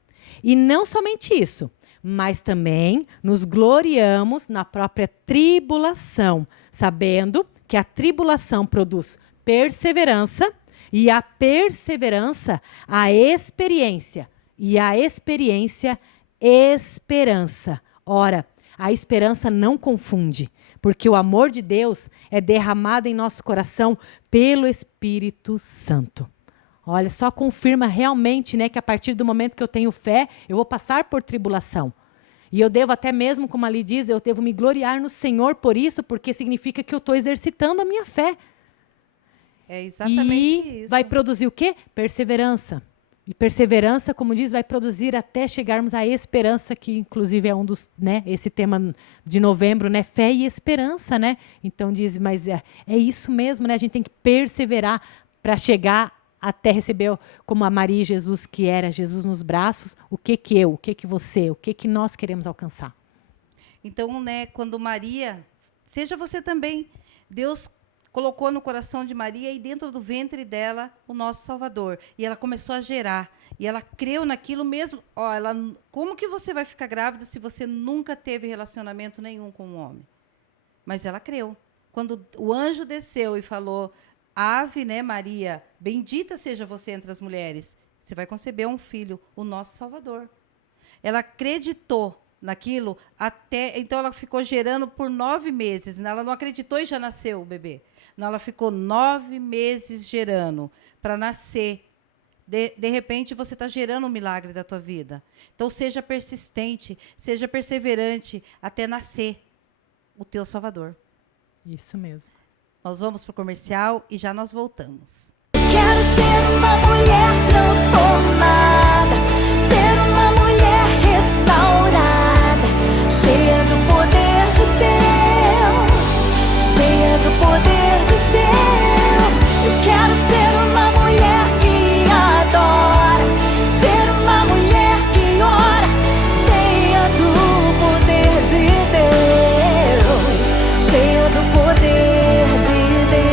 E não somente isso, mas também nos gloriamos na própria tribulação, sabendo que a tribulação produz perseverança, e a perseverança, a experiência, e a experiência, esperança. Ora, A esperança não confunde, porque o amor de Deus é derramado em nosso coração pelo Espírito Santo. Olha, só confirma realmente, né, que a partir do momento que eu tenho fé, eu vou passar por tribulação. E eu devo até mesmo, como ali diz, eu devo me gloriar no Senhor por isso, porque significa que eu estou exercitando a minha fé. É exatamente E isso. vai produzir o quê? Perseverança. E perseverança, como diz, vai produzir até chegarmos à esperança, que inclusive é um dos, né, esse tema de novembro, né, fé e esperança, né? Então diz, mas é isso mesmo, né? A gente tem que perseverar para chegar até receber, como a Maria e Jesus, que era Jesus nos braços, o que eu, o que você, o que nós queremos alcançar. Então, né, quando Maria, seja você também, Deus colocou no coração de Maria e dentro do ventre dela o nosso Salvador. E ela começou a gerar. E ela creu naquilo mesmo. Ó, como que você vai ficar grávida se você nunca teve relacionamento nenhum com um homem? Mas ela creu. Quando o anjo desceu e falou, Ave, né, Maria, bendita seja você entre as mulheres, você vai conceber um filho, o nosso Salvador. Ela acreditou naquilo até... Então, ela ficou gerando por 9 meses. Né? Ela não acreditou e já nasceu o bebê. Não, ela ficou 9 meses gerando para nascer. De repente, você está gerando um milagre da tua vida. Então, seja persistente, seja perseverante até nascer o teu Salvador. Isso mesmo. Nós vamos para o comercial e já nós voltamos. Quero ser uma mulher transformada, ser uma mulher restaurada, cheia do poder de Deus, cheia do poder de Deus. Eu quero ser uma mulher que adora, ser uma mulher que ora, cheia do poder de Deus, cheia do poder de Deus.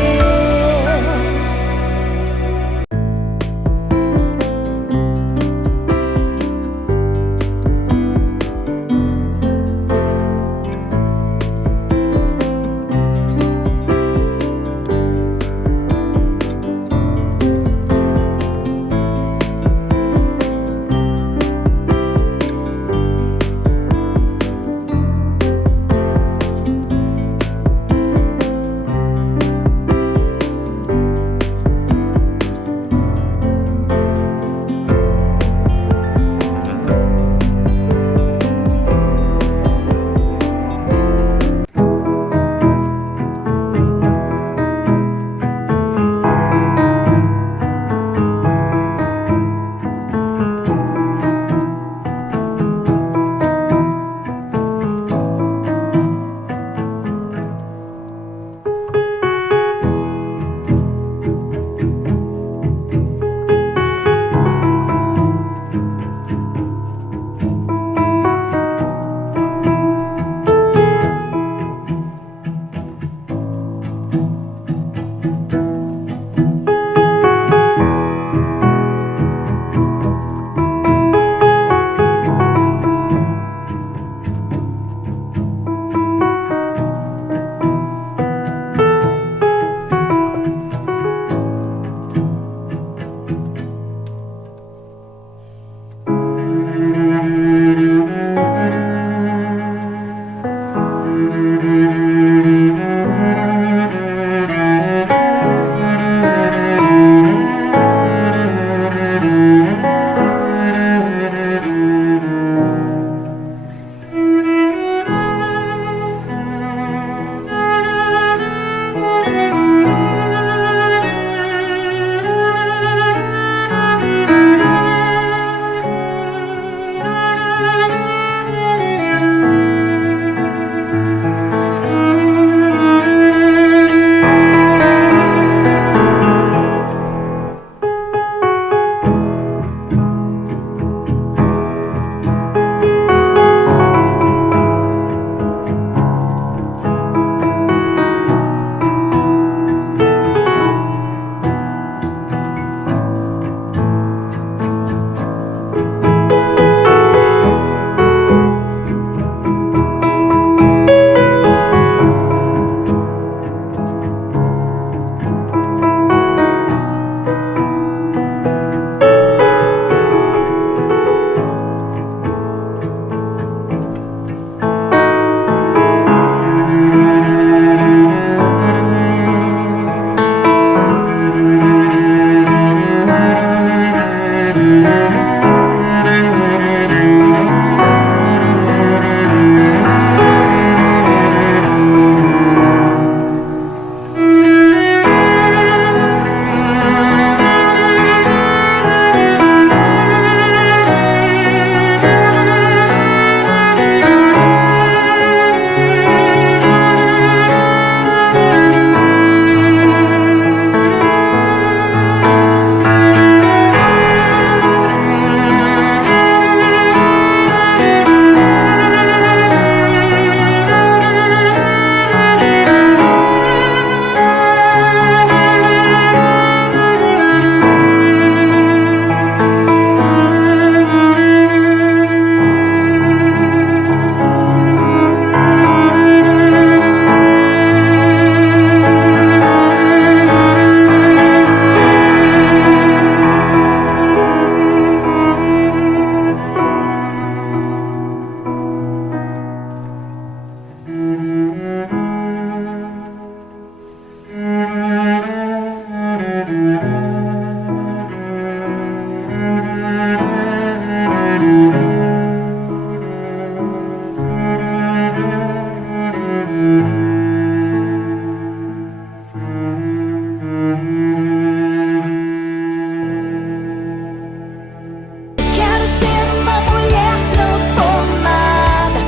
Quero ser uma mulher transformada,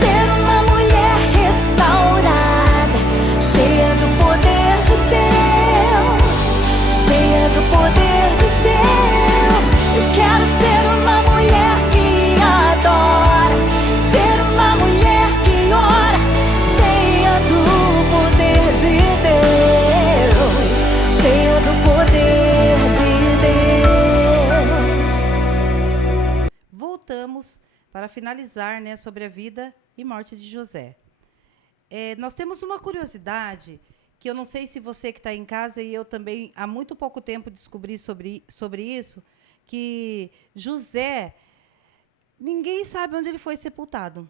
ser uma mulher restaurada, cheia do poder de Deus, cheia do poder de Deus. Eu quero ser uma mulher que adora, ser uma mulher que ora, cheia do poder de Deus, cheia do poder de Deus. Voltamos para finalizar, né, sobre a vida e morte de José. Nós temos uma curiosidade que eu não sei se você que está em casa e eu também há muito pouco tempo descobri sobre isso, que José, ninguém sabe onde ele foi sepultado.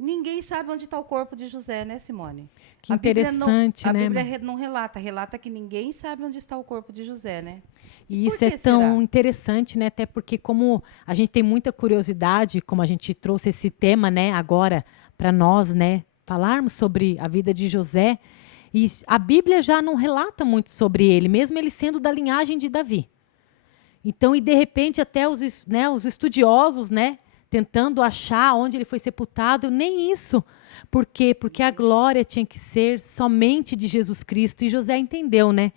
Ninguém sabe onde está o corpo de José, né, Simone? Que A Bíblia interessante, não, né? A Bíblia não relata que ninguém sabe onde está o corpo de José, né? E Por isso é que tão será? interessante, né? Até porque como a gente tem muita curiosidade, como a gente trouxe esse tema, né, agora para nós, né, falarmos sobre a vida de José, e a Bíblia já não relata muito sobre ele, mesmo ele sendo da linhagem de Davi. Então, e de repente até os estudiosos, né, tentando achar onde ele foi sepultado, nem isso. Por quê? Porque a glória tinha que ser somente de Jesus Cristo. E José entendeu, né,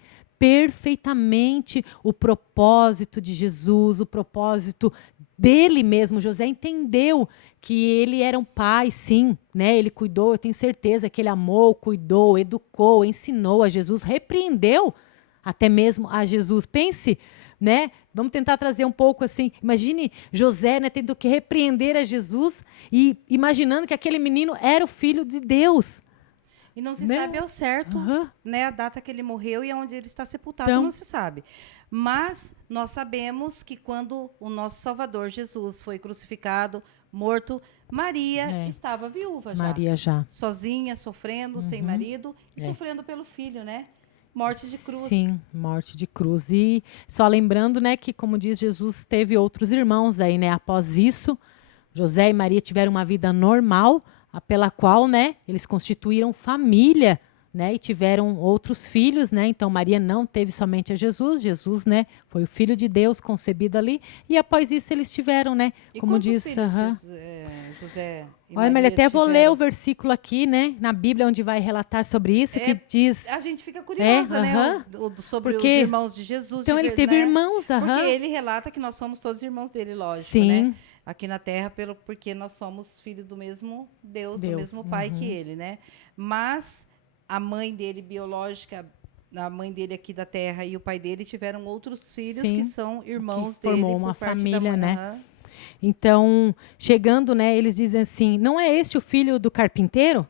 perfeitamente o propósito de Jesus, o propósito dele mesmo. José entendeu que ele era um pai, sim, né? Ele cuidou, eu tenho certeza que ele amou, cuidou, educou, ensinou a Jesus, repreendeu até mesmo a Jesus. Pense, né? Vamos tentar trazer um pouco assim. Imagine José, né, tendo que repreender a Jesus e imaginando que aquele menino era o filho de Deus. E não se Meu- sabe ao certo, Aham. né, a data que ele morreu e onde ele está sepultado, Então- não se sabe. Mas nós sabemos que quando o nosso Salvador Jesus foi crucificado, morto, Maria É. estava viúva já. Maria já. Sozinha, sofrendo, sem marido e É. sofrendo pelo filho, né? Morte de cruz. Sim, morte de cruz. E só lembrando, né, que como diz Jesus, teve outros irmãos aí, né? Após isso, José e Maria tiveram uma vida normal, pela qual, né, eles constituíram família, né, e tiveram outros filhos, né? Então Maria não teve somente a Jesus, Jesus, né, foi o filho de Deus concebido ali, e após isso eles tiveram, né, E como quantos diz, filhos aham. José e Olha, mas Maria até vou ler tiveram? o versículo aqui, né, na Bíblia onde vai relatar sobre isso, que diz. A gente fica curiosa, né, aham. sobre Porque- os irmãos de Jesus. Então de ele ver, teve né? irmãos, aham. Porque ele relata que nós somos todos irmãos dele, lógico, Sim. né? Aqui na Terra, porque nós somos filhos do mesmo Deus, do Deus, mesmo Pai que ele, né? Mas a mãe dele biológica, a mãe dele aqui da Terra e o pai dele tiveram outros filhos Sim, que são irmãos que formou dele uma por parte da família, mãe. né? Aham. Então, chegando, né, eles dizem assim: não é este o filho do carpinteiro?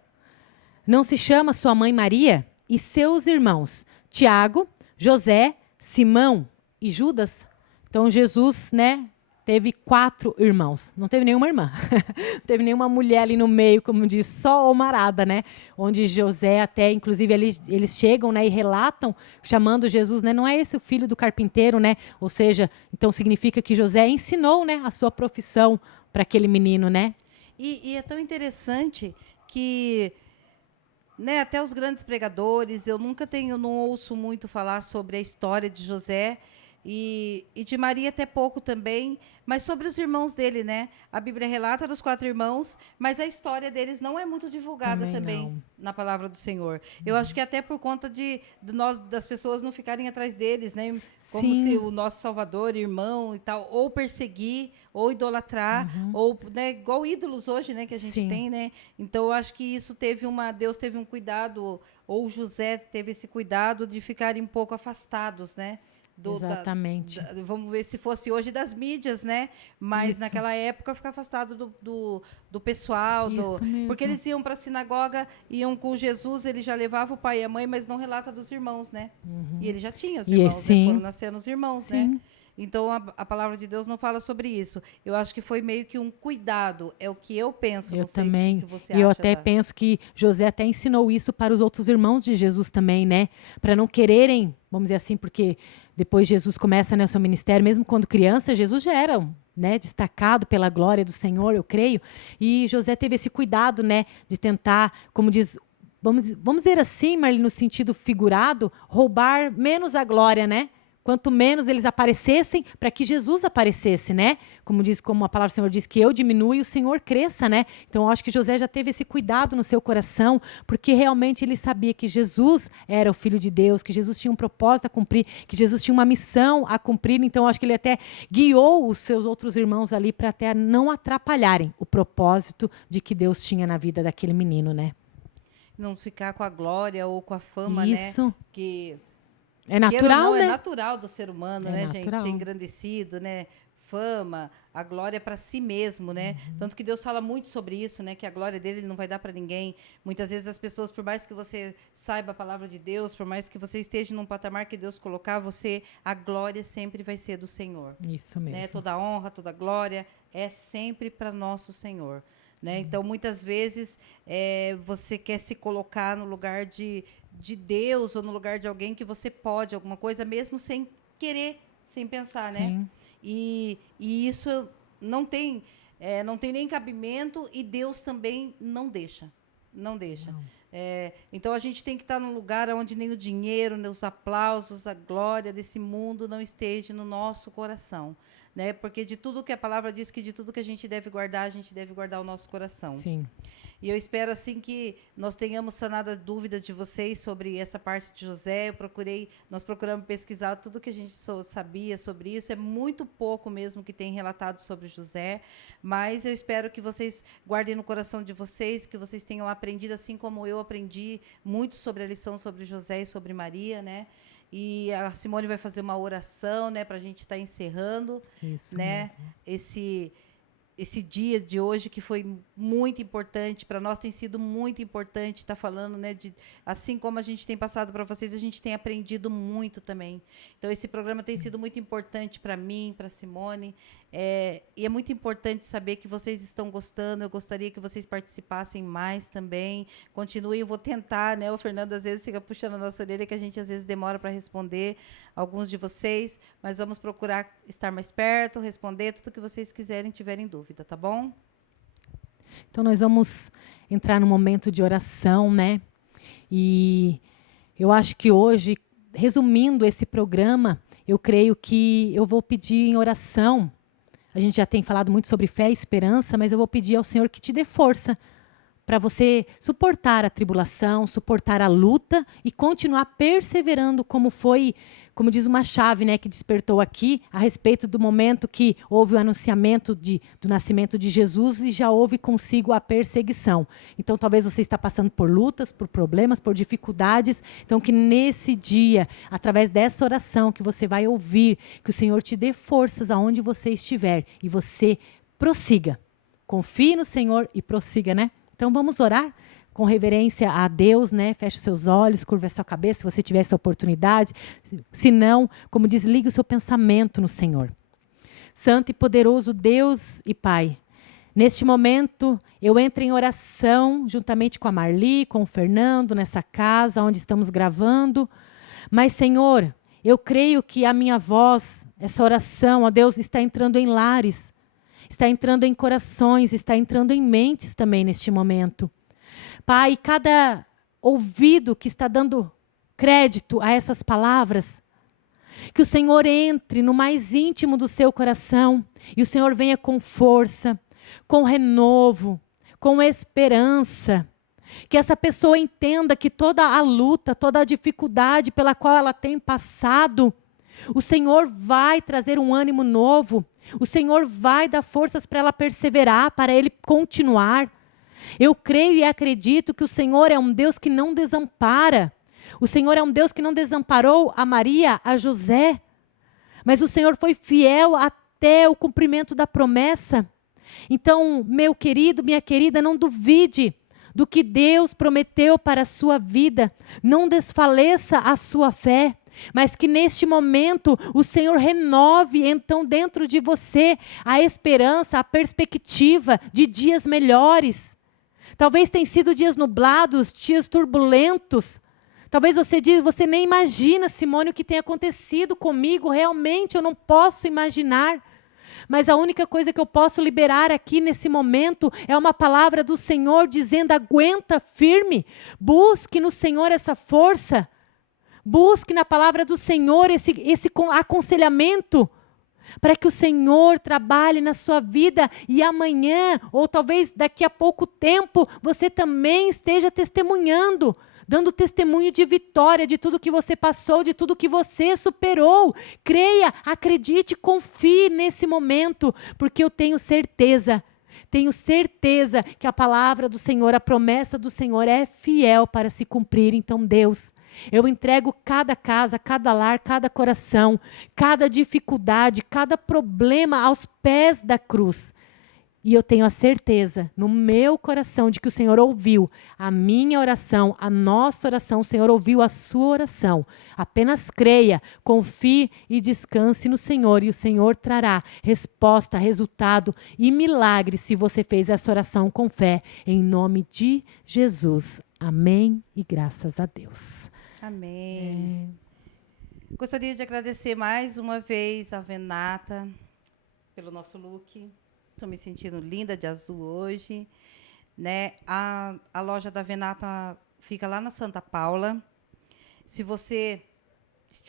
Não se chama sua mãe Maria? E seus irmãos, Tiago, José, Simão e Judas? Então, Jesus, né, teve 4 irmãos. Não teve nenhuma irmã. Não teve nenhuma mulher ali no meio, como diz, só Omarada, né? Onde José até, inclusive, eles chegam, né, e relatam, chamando Jesus, né? Não é esse o filho do carpinteiro, né? Ou seja, então significa que José ensinou, né, a sua profissão para aquele menino, né? E é tão interessante que, né, até os grandes pregadores, não ouço muito falar sobre a história de José e de Maria até pouco também, mas sobre os irmãos dele, né? A Bíblia relata dos 4 irmãos, mas a história deles não é muito divulgada também na palavra do Senhor. Eu acho que até por conta das pessoas não ficarem atrás deles, né? Como se o nosso Salvador, irmão e tal, ou perseguir, ou idolatrar, ou, né, igual ídolos hoje, né, que a gente tem, né? Então eu acho que isso Deus teve um cuidado, ou José teve esse cuidado de ficarem um pouco afastados, né? Exatamente. Vamos ver se fosse hoje das mídias, né? Mas naquela época ficar afastado do pessoal, porque eles iam para a sinagoga, iam com Jesus, ele já levava o pai e a mãe, mas não relata dos irmãos, né? E ele já tinha os irmãos, né? Foram nascendo os irmãos, né? Então a palavra de Deus não fala sobre isso. Eu acho que foi meio que um cuidado, é o que eu penso. Eu também. O que você acha, eu até penso que José até ensinou isso para os outros irmãos de Jesus também, né? Para não quererem, vamos dizer assim, porque depois Jesus começa, né, o seu ministério, mesmo quando criança, Jesus já era, né, destacado pela glória do Senhor, eu creio. E José teve esse cuidado, né, de tentar, como diz, vamos dizer assim, mas no sentido figurado, roubar menos a glória, né? Quanto menos eles aparecessem, para que Jesus aparecesse, né? Como a palavra do Senhor diz, que eu diminua e o Senhor cresça, né? Então, eu acho que José já teve esse cuidado no seu coração, porque realmente ele sabia que Jesus era o Filho de Deus, que Jesus tinha um propósito a cumprir, que Jesus tinha uma missão a cumprir. Então, eu acho que ele até guiou os seus outros irmãos ali para até não atrapalharem o propósito de que Deus tinha na vida daquele menino, né? Não ficar com a glória ou com a fama, né? Que é natural, né? É natural do ser humano, né, gente? Ser engrandecido, né? Fama, a glória para si mesmo, né? Tanto que Deus fala muito sobre isso, né? Que a glória dele ele não vai dar para ninguém. Muitas vezes as pessoas, por mais que você saiba a palavra de Deus, por mais que você esteja num patamar que Deus colocar, a glória sempre vai ser do Senhor. Isso mesmo. Né? Toda honra, toda glória é sempre para nosso Senhor. Né? Então, muitas vezes, você quer se colocar no lugar de Deus ou no lugar de alguém que você pode alguma coisa, mesmo sem querer, sem pensar, né? E isso não tem nem cabimento e Deus também não deixa. Não deixa. Não. Então, a gente tem que estar num lugar onde nem o dinheiro, nem os aplausos, a glória desse mundo não esteja no nosso coração. Né? Porque de tudo que a palavra diz, que de tudo que a gente deve guardar o nosso coração. Sim. E eu espero assim que nós tenhamos sanado as dúvidas de vocês sobre essa parte de José. Nós procuramos pesquisar tudo que a gente sabia sobre isso. É muito pouco mesmo que tem relatado sobre José, mas eu espero que vocês guardem no coração de vocês, que vocês tenham aprendido, assim como eu aprendi muito sobre a lição sobre José e sobre Maria, né? E a Simone vai fazer uma oração, né, para a gente estar encerrando, isso, né, mesmo. Esse dia de hoje que foi muito importante para nós, tem sido muito importante estar falando, né, assim como a gente tem passado para vocês, a gente tem aprendido muito também. Então esse programa tem sido muito importante para mim, para Simone, e é muito importante saber que vocês estão gostando. Eu gostaria que vocês participassem mais também. Continuem, eu vou tentar, né? O Fernando às vezes fica puxando a nossa orelha, que a gente às vezes demora para responder alguns de vocês, mas vamos procurar estar mais perto, responder tudo que vocês tiverem dúvida, tá bom? Então nós vamos entrar no momento de oração, né? E eu acho que hoje, resumindo esse programa, eu creio que eu vou pedir em oração. A gente já tem falado muito sobre fé e esperança, mas eu vou pedir ao Senhor que te dê força para você suportar a tribulação, suportar a luta e continuar perseverando, como diz uma chave, né, que despertou aqui, a respeito do momento que houve o anunciamento do nascimento de Jesus e já houve consigo a perseguição. Então, talvez você está passando por lutas, por problemas, por dificuldades. Então, que nesse dia, através dessa oração que você vai ouvir, que o Senhor te dê forças aonde você estiver e você prossiga. Confie no Senhor e prossiga, né? Então, vamos orar com reverência a Deus, né? Feche os seus olhos, curva a sua cabeça, se você tiver essa oportunidade. Se não, como diz, ligue o seu pensamento no Senhor. Santo e poderoso Deus e Pai, neste momento eu entro em oração juntamente com a Marli, com o Fernando, nessa casa onde estamos gravando. Mas, Senhor, eu creio que a minha voz, essa oração, ó Deus, está entrando em lares, está entrando em corações, está entrando em mentes também neste momento. Pai, cada ouvido que está dando crédito a essas palavras, que o Senhor entre no mais íntimo do seu coração e o Senhor venha com força, com renovo, com esperança. Que essa pessoa entenda que toda a luta, toda a dificuldade pela qual ela tem passado, o Senhor vai trazer um ânimo novo. O Senhor vai dar forças para ela perseverar, para ele continuar. Eu creio e acredito que o Senhor é um Deus que não desampara. O Senhor é um Deus que não desamparou a Maria, a José. Mas o Senhor foi fiel até o cumprimento da promessa. Então, meu querido, minha querida, não duvide do que Deus prometeu para a sua vida. Não desfaleça a sua fé, mas que neste momento o Senhor renove então dentro de você a esperança, a perspectiva de dias melhores. Talvez tenham sido dias nublados, dias turbulentos. Talvez você nem imagina, Simone, o que tem acontecido comigo. Realmente eu não posso imaginar. Mas a única coisa que eu posso liberar aqui nesse momento é uma palavra do Senhor dizendo: aguenta firme, busque no Senhor essa força, busque na palavra do Senhor esse aconselhamento, para que o Senhor trabalhe na sua vida e amanhã, ou talvez daqui a pouco tempo, você também esteja testemunhando, dando testemunho de vitória, de tudo que você passou, de tudo que você superou. Creia, acredite, confie nesse momento, porque eu tenho certeza que a palavra do Senhor, a promessa do Senhor é fiel para se cumprir. Então, Deus, eu entrego cada casa, cada lar, cada coração, cada dificuldade, cada problema aos pés da cruz. E eu tenho a certeza no meu coração de que o Senhor ouviu a minha oração, a nossa oração. O Senhor ouviu a sua oração. Apenas creia, confie e descanse no Senhor. E o Senhor trará resposta, resultado e milagre se você fez essa oração com fé. Em nome de Jesus. Amém e graças a Deus. Amém. Gostaria de agradecer mais uma vez a Venata pelo nosso look. Estou me sentindo linda de azul hoje, né? A loja da Venata fica lá na Santa Paula. Se você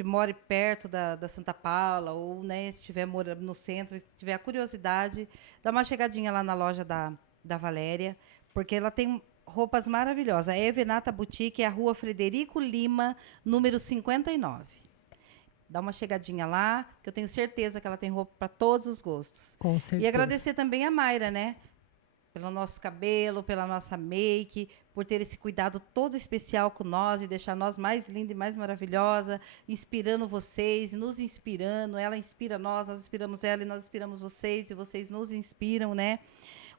mora perto da Santa Paula ou, né, estiver morando no centro, tiver a curiosidade, dá uma chegadinha lá na loja da Valéria, porque ela tem roupas maravilhosas. É Venata Boutique, é a Rua Frederico Lima, número 59. Dá uma chegadinha lá, que eu tenho certeza que ela tem roupa para todos os gostos. Com certeza. E agradecer também a Mayra, né? Pelo nosso cabelo, pela nossa make, por ter esse cuidado todo especial com nós e deixar nós mais linda e mais maravilhosa, inspirando vocês, nos inspirando. Ela inspira nós inspiramos ela e nós inspiramos vocês e vocês nos inspiram, né?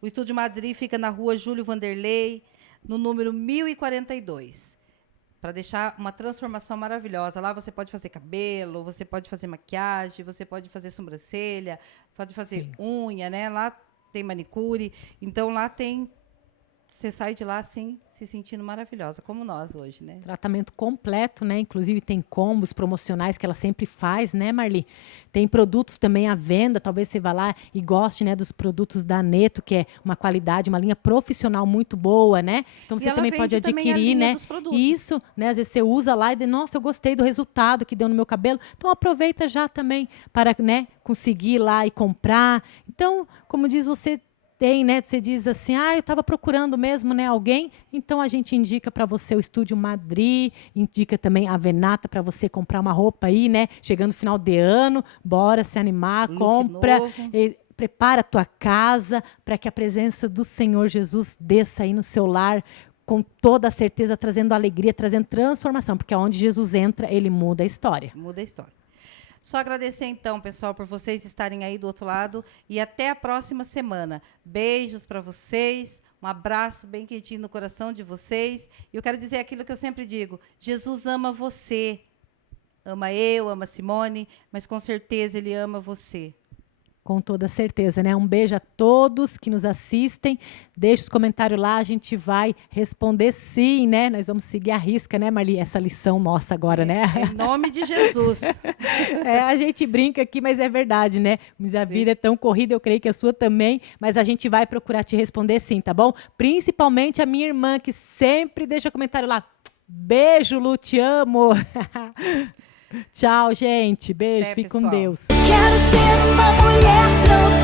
O Estúdio Madri fica na Rua Júlio Vanderlei, no número 1042. Para deixar uma transformação maravilhosa. Lá você pode fazer cabelo, você pode fazer maquiagem, você pode fazer sobrancelha, pode fazer unha, né? Lá tem manicure. Então, lá tem... Você sai de lá, assim, se sentindo maravilhosa, como nós hoje, né? Tratamento completo, né? Inclusive tem combos promocionais que ela sempre faz, né, Marli? Tem produtos também à venda, talvez você vá lá e goste, né, dos produtos da Neto, que é uma qualidade, uma linha profissional muito boa, né? Então você também pode adquirir, né? Isso, né? Às vezes você usa lá e diz, nossa, eu gostei do resultado que deu no meu cabelo. Então aproveita já também para, né, conseguir ir lá e comprar. Então, como diz você, tem, né? Você diz assim, eu estava procurando mesmo, né, alguém, então a gente indica para você o Estúdio Madri, indica também a Venata para você comprar uma roupa aí, né? Chegando no final de ano, bora se animar, compra, prepara a tua casa para que a presença do Senhor Jesus desça aí no seu lar, com toda a certeza, trazendo alegria, trazendo transformação, porque aonde Jesus entra, ele muda a história. Muda a história. Só agradecer, então, pessoal, por vocês estarem aí do outro lado. E até a próxima semana. Beijos para vocês. Um abraço bem quentinho no coração de vocês. E eu quero dizer aquilo que eu sempre digo. Jesus ama você. Ama eu, ama Simone, mas com certeza Ele ama você. Com toda certeza, né? Um beijo a todos que nos assistem. Deixe os comentários lá, a gente vai responder sim, né? Nós vamos seguir a risca, né, Marli? Essa lição nossa agora, né? Em nome de Jesus. A gente brinca aqui, mas é verdade, né? Mas a vida é tão corrida, eu creio que a sua também, mas a gente vai procurar te responder sim, tá bom? Principalmente a minha irmã, que sempre deixa comentário lá. Beijo, Lu, te amo. Tchau, gente. Beijo, fique com Deus. Quero ser uma mulher transformada.